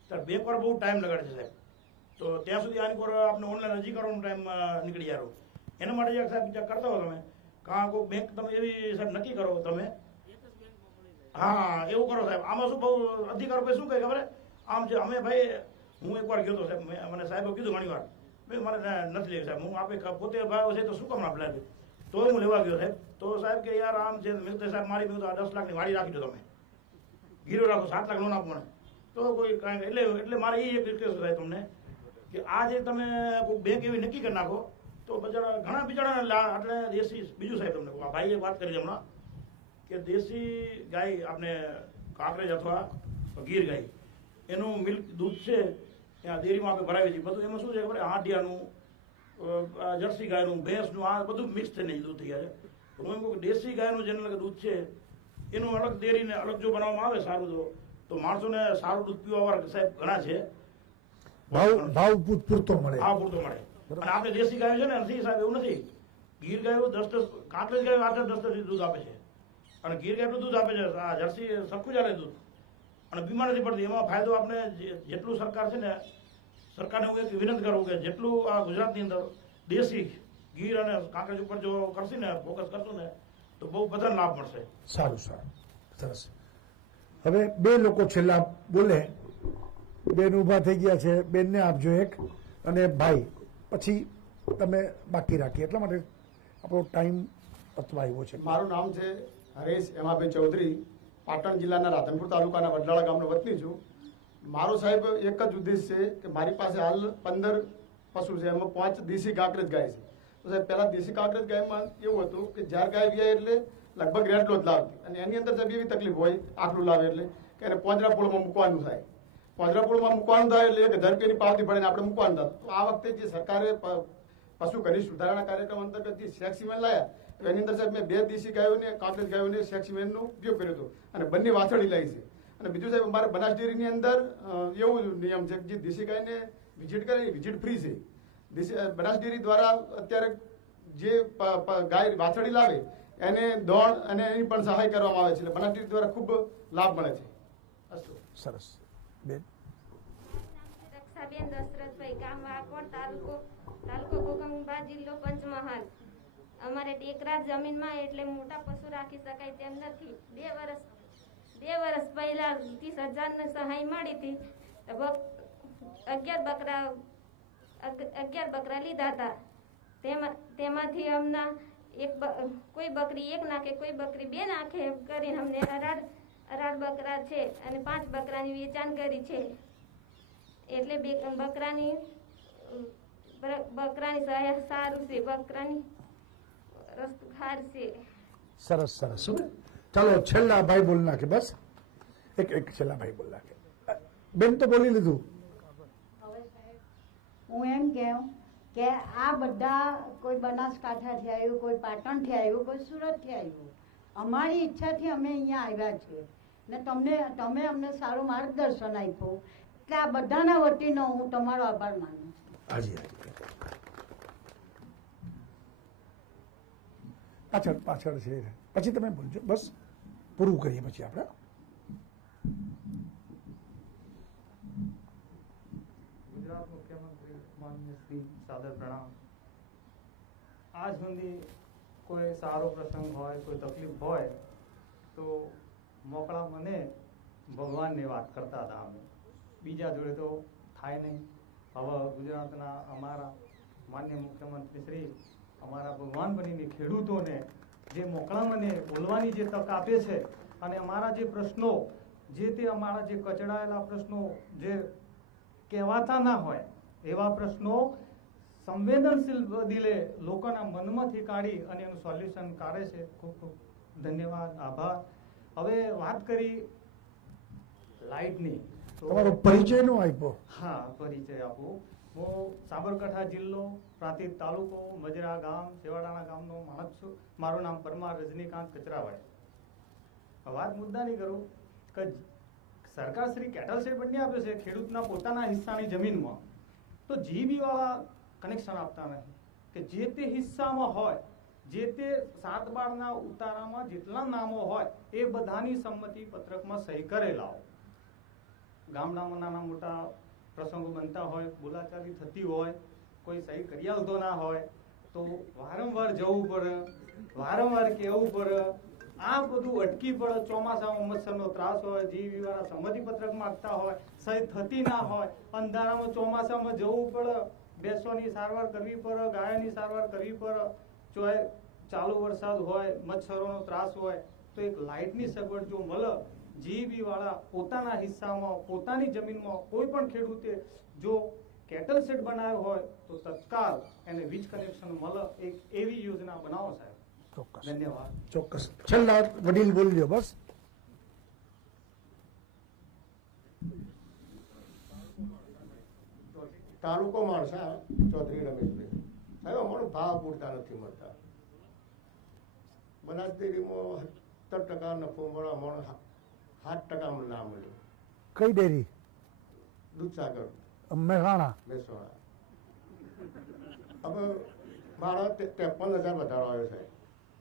ત્યારે બેંકવાળા બહુ ટાઈમ લગાડે છે સાહેબ. તો ત્યાં સુધી આની પર આપણે ઓનલાઈન અરજી કરવાનો ટાઈમ નીકળી જાય. એના માટે સાહેબ વિચાર કરતા હો તમે, કાં કોઈ બેંક તમે એવી સાહેબ નક્કી કરો તમે, હા એવું કરો સાહેબ. આમાં શું બહુ અધિકારો ભાઈ શું કહે ખબર આમ છે, અમે ભાઈ હું એકવાર ગયો હતો સાહેબ, મને સાહેબે કીધું ઘણી વાર ભાઈ મારે નથી લેવી સાહેબ, હું આપે પોતે ભાવ છે તો શું કામ આપણે લાગે, તો હું લેવા ગયો સાહેબ. તો સાહેબ કે યાર આમ છે, મેં તો સાહેબ મારી મેં તો 10 લાખની વાડી રાખી દો, તમે ગીરો રાખો, 7 લાખ લોન આપો મને, તો કોઈ કાંઈ એટલે મારે એ એક રિક્વેસ્ટ થાય તમને કે આ જે તમે કોઈ બેંક એવી નક્કી કરી નાખો તો બજારા ઘણા બિચારા એટલે દેશી બીજું સાહેબ તમને આ ભાઈએ વાત કરી હમણાં કે દેશી ગાય આપણે કાંકરેજ અથવા ગીર ગાય એનું મિલ્ક દૂધ છે ત્યાં ડેરીમાં આપણે ભરાવીએ છીએ બધું. એમાં શું છે ખબર હાંડિયાનું, જર્સી ગાયનું, ભેંસનું, આ બધું મિક્સ થઈને દૂધ થઈ ગયા છે. હું એમ કહું કે દેશી ગાયનું જેને દૂધ છે એનું અલગ ડેરીને અલગ જો બનાવવામાં આવે સારું તો માણસોને સારું દૂધ પીવાવાળા સાહેબ ઘણા છે, ભાવ પૂરતો મળે. ભાવ પૂરતો મળે. અને આપણે દેશી ગાયો છે ને નથી સાહેબ એવું નથી, ગીર ગાયો 10 કાંકરેજ ગાયો 8-10 દૂધ આપે છે, અને ગીર ગાય દૂધ આપે છે, આ જર્સી સરખું ચાલે દૂધ, અને બીમાર નથી પડતી. એમાં ફાયદો આપણે જેટલું સરકાર છે ને, સરકારને હું એક વિનંતી કરું કે જેટલું આ ગુજરાતની અંદર દેશી ગીર અને કાંકરેજ ઉપર જો કરશે ને, ફોકસ કરશું ને, તો બહુ બધા લાભ મળશે. સારું સરસ. હવે 2 લોકો છેલ્લા બોલે, બેન ઊભા થઈ ગયા છે, બેનને આપજો એક, અને ભાઈ પછી તમે બાકી રાખી, એટલા માટે આપણો ટાઈમ પતવા આવ્યો છે. મારું નામ છે હરેશ એમાભાઈ ચૌધરી, પાટણ જિલ્લાના રાધનપુર તાલુકાના વડલાળા ગામનો વતની છું. મારો સાહેબ એક જ ઉદ્દેશ છે કે મારી પાસે હાલ 15 પશુ છે, એમાં 5 દેશી કાંકરેજ ગાય છે. તો સાહેબ પહેલાં દેશી કાંકરેજ ગાયમાં એવું હતું કે જ્યારે ગાય વ્યાય એટલે લગભગ રેટલો જ લાવતી, અને એની અંદર સાહેબ એવી તકલીફ હોય આટલું લાવે એટલે કે એને પોંજરાપોળમાં મૂકવાનું થાય, પોંજરાપોળમાં મૂકવાનું થાય એટલે 1000 રૂપિયાની પાવતી ભરીને આપણે મૂકવાનું થાય. તો આ વખતે જે સરકારે પશુ ઘનિષ્ઠ સુધારણા કાર્યક્રમ અંતર્ગત જે સેક્સીમેન લાયા, તો એની અંદર સાહેબ મેં 2 દેશી ગાયોને કાંકરેજ ગાયોને સેક્સીમેનનો ઉપયોગ કર્યો હતો, અને બંને વાછરડી લાવી છે. અને બીજું સાહેબ અમારે બનાસ ડેરીની અંદર એવું નિયમ છે કે જે દેશી ગાયને વિઝિટ કરે એ વિઝિટ ફ્રી છે. બનાસ ડેરી દ્વારા અત્યારે જે ગાય વાછરડી લાવે એને દોડ અને એની પણ સહાય કરવામાં આવે છે, એટલે બનાસ ડેરી દ્વારા ખૂબ લાભ મળે છે. સરસ. બેન રક્ષાબેન દશરથભાઈ, ગામ વાકોડ, તાલુકો ગોગંબા, જિલ્લો પંચમહાલ. અમારે ટેકરા જમીનમાં એટલે મોટા પશુ રાખી શકાય તેમ નથી. 2 વર્ષ પહેલા 30,000ની સહાય મળી હતી, 11 બકરા લીધા હતા. તેમાંથી અમના કોઈ બકરી 1 નાખે, કોઈ બકરી 2 નાખે એમ કરીને અમને 18 બકરા છે, અને 5 બકરાની વેચાણ કરી છે. એટલે બકરાની સહાય સારું છે, બકરાની રસ્તું ખાર છે. સરસ. ચાલો છેલ્લા ભાઈ બોલ નાખે, બસ એક છેલ્લા ભાઈ બોલ નાખે. બેન તો બોલી લીધું. હું એમ કહું કે આ બધા કોઈ બનાસકાંઠાથી આવ્યું, કોઈ પાટણથી આવ્યું, કોઈ સુરતથી આવ્યું, અમારી ઈચ્છાથી અમે અહીંયા આવ્યા છીએ ને તમે અમને સારું માર્ગદર્શન આપ્યું, એટલે આ બધાના વતીનો હું તમારો આભાર માનું છું. હાજી પાછળ છે, પછી તમે બોલજો, બસ પૂરું કરીએ પછી આપણે. ગુજરાત મુખ્યમંત્રી માનનીય શ્રી સાદર પ્રણામ. આજ સુધી કોઈ સારો પ્રસંગ હોય, કોઈ તકલીફ હોય તો મોકળા મને ભગવાનની વાત કરતા હતા. અમે બીજા જોડે તો થાય નહીં. હવે ગુજરાતના અમારા માન્ય મુખ્યમંત્રી શ્રી અમારા ભગવાન બનીને ખેડૂતોને જે મોકળા મને બોલવાની જે તક આપે છે, અને અમારા જે પ્રશ્નો તે અમારા જે કચડાયેલા પ્રશ્નો જે કહેવાતા ના હોય એવા પ્રશ્નો સંવેદનશીલ દિલે લોકોના મનમાંથી કાઢી અને એનું સોલ્યુશન કાઢે છે. ખૂબ ખૂબ ધન્યવાદ, આભાર. હવે વાત કરી લાઇટની. તમારો પરિચય નો આપ્યો? હા, પરિચય આપું. હું સાબરકાંઠા જિલ્લો, પ્રાંતિજ તાલુકો, મજરા ગામ, સેવાડાના ગામનો માણસ છું. મારું નામ પરમાર રજનીકાંત કચરાભાઈ. વાત મુદ્દાની કરું કે સરકાર શ્રી કેટલ શેડ બંને આપે છે ખેડૂતના પોતાના હિસ્સાની જમીનમાં, તો જીબી વાળા કનેક્શન આપતા નથી કે જે તે હિસ્સામાં હોય, જે તે 7/12ના ઉતારામાં જેટલા નામો હોય એ બધાની સંમતિ પત્રકમાં સહી કરેલા હોય. ગામડામાં નાના મોટા પ્રસંગો બનતા હોય, બોલાચાલી થતી હોય, કોઈ સહી કરી આવતો ના હોય તો વારંવાર જવું પડે, વારંવાર કહેવું પડે. આ બધું અટકી પડે. ચોમાસામાં મચ્છરનો ત્રાસ હોય, જીવી વાળા સંમતિ પત્રક માંગતા હોય, સહી થતી ના હોય, અંધારામાં ચોમાસામાં જવું પડે, બેસવાની સારવાર કરવી પડે, ગાયોની સારવાર કરવી પડે, ચાલુ વરસાદ હોય, મચ્છરોનો ત્રાસ હોય, તો એક લાઇટની સગવડ જો મળે, જીબી વાળા પોતાના હિસ્સામાં, પોતાની જમીનમાં કોઈ પણ ખેડૂતે જો કેટલ શેડ બનાવ્યો હોય તો તત્કાલ એને વીજ કનેક્શન મળે, એક એવી યોજના બનાવો સાહેબ. ચોક્કસ, ધન્યવાદ. ચોક્કસ. છેલ્લા વડીલ બોલજો બસ. તાલુકો માણસા ચૌધરી રમેશભાઈ. સાહેબ અમારો ભાવ પૂરતા નથી મળતા. બનાસ ડેરીમાં 70% નફો મળે, અમારો 7% ના મળ્યો. કઈ ડેરી? દૂધસાગર, મહેસાણા. હવે મારા 53,000 વધારો આવ્યો સાહેબ.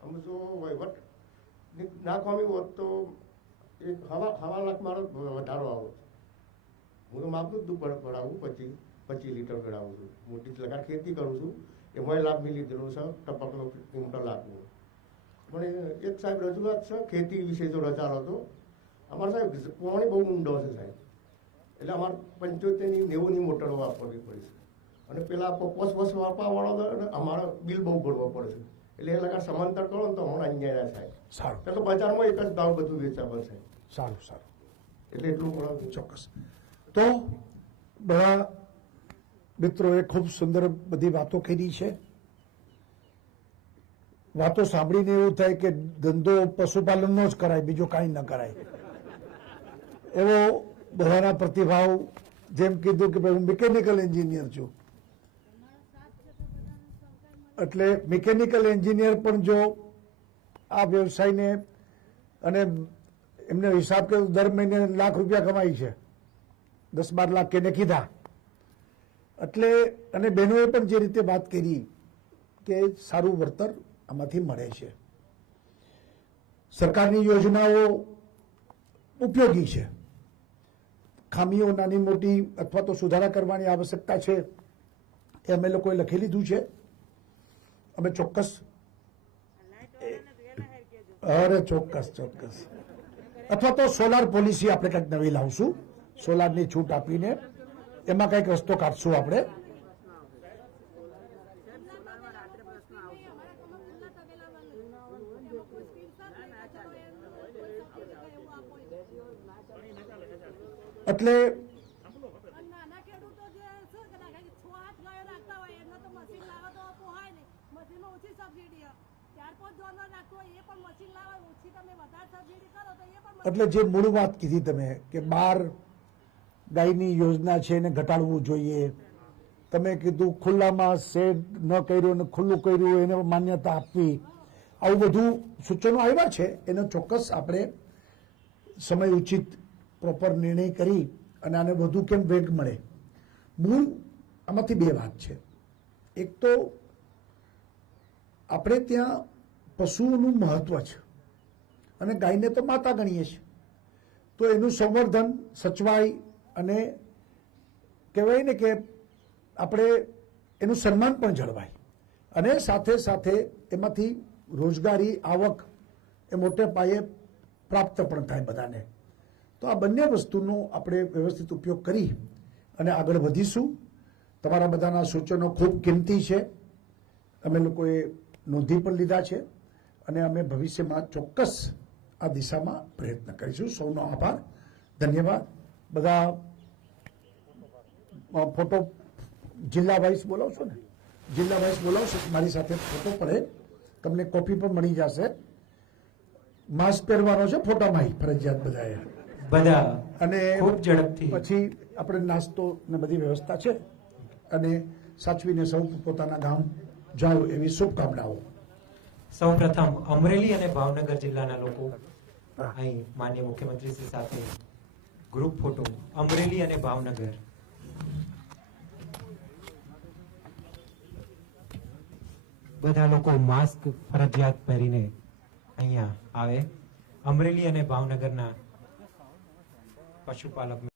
અમે જો વહીવટ નાખવાની હોત તો એક હવા લાખ મારો વધારો આવો. હું તો માપનું જ દૂધ પડાવું, 25 લીટર પડાવું છું. મોટી લગાડ ખેતી કરું છું, એમાં લાભ મેં લીધેલો છે, ટપકનો મોટો લાભનો. પણ એક સાહેબ રજૂઆત છે ખેતી વિશે જો રચાલો હતો. અમારે સાહેબ પાણી બહુ ઊંડો છે સાહેબ, એટલે અમારે 75-90ની મોટરો વાપરવી પડે છે. અને પેલા પોસ વાપરવાવાળો અમારે બિલ બહુ ભરવા પડે છે. એટલે એ લગા સમાંતર કરો ને તો હમણાં અન્યાય થાય. સારું. તો બજારમાં એક જ ભાવ બધું વેચાવા છે. સારું સારું. એટલે એટલું ચોક્કસ. તો બધા મિત્રોએ ખૂબ સુંદર બધી વાતો કરી છે. વાતો સાંભળીને એવું થાય કે ધંધો પશુપાલનનો જ કરાય, બીજો કાંઈ ન કરાય એવો બધાના પ્રતિભાવ. જેમ કીધું કે ભાઈ હું મિકેનિકલ એન્જિનિયર છું, એટલે મિકેનિકલ એન્જિનિયર પણ જો આ વ્યવસાયને અને એમને હિસાબ કે દર મહિને લાખ રૂપિયા કમાય છે, 10-12 લાખ કેને કીધા. એટલે અને બહેનોએ પણ જે રીતે વાત કરી કે સારું વળતર આમાંથી મળે છે. સરકારની યોજનાઓ ઉપયોગી છે. ખામીઓ નાની મોટી અથવા તો સુધારા કરવાની આવશ્યકતા છે એ અમે લોકોએ લખી લીધું છે. અમે ચોક્કસ, અરે ચોક્કસ ચોક્કસ. અથવા તો સોલાર પોલિસી આપણે કંઈક નવી લાવશું, સોલારની છૂટ આપીને એમાં કંઈક રસ્તો કાઢશું આપણે. એટલે એટલે જે મૂળ વાત કીધી તમે કે 12 ગાયની યોજના છે એને ઘટાડવું જોઈએ. તમે કીધું ખુલ્લામાં શેડ ન કર્યું અને ખુલ્લું કર્યું એને માન્યતા આપવી, આવું બધું સૂચનો આવ્યા છે. એનો ચોક્કસ આપણે સમય ઉચિત પ્રોપર નિર્ણય કરી અને આને વધુ કેમ વેગ મળે. મૂળ આમાંથી 2 વાત છે. એક તો આપણે ત્યાં પશુઓનું મહત્વ છે અને ગાયને તો માતા ગણીએ છીએ, તો એનું સંવર્ધન, સચવાઈ અને કહેવાય ને કે આપણે એનું સન્માન પણ જળવાય અને સાથે સાથે એમાંથી રોજગારી, આવક એ મોટે પાયે પ્રાપ્ત પણ થાય બધાને. તો આ બંને વસ્તુનો આપણે વ્યવસ્થિત ઉપયોગ કરી અને આગળ વધીશું. તમારા બધાના સૂચનો ખૂબ કિંમતી છે, અમે લોકોએ નોંધી પણ લીધા છે અને અમે ભવિષ્યમાં ચોક્કસ આ દિશામાં પ્રયત્ન કરીશું. સૌનો આભાર, ધન્યવાદ. બધા ફોટો જિલ્લા વાઇઝ બોલાવશો ને? જિલ્લા વાઇસ બોલાવશે, મારી સાથે ફોટો પડે, તમને કોપી પણ મળી જશે. માસ્ક પહેરવાનો છે ફોટામાં ફરજિયાત બધાએ. બધા અને ખૂબ ઝડપથી પછી આપણે નાસ્તો ને બધી વ્યવસ્થા છે, અને સાચવીને સૌ પોતાના ગામ જાઓ એવી શુભકામનાઓ. સૌપ્રથમ અમરેલી અને ભાવનગર જિલ્લાના લોકો અહીં માનનીય મુખ્યમંત્રી શ્રી સાથે ગ્રુપ ફોટો. અમરેલી અને ભાવનગર. બધા લોકો માસ્ક ફરજિયાત પહેરીને અહીંયા આવે. અમરેલી અને ભાવનગરના પશુપાલક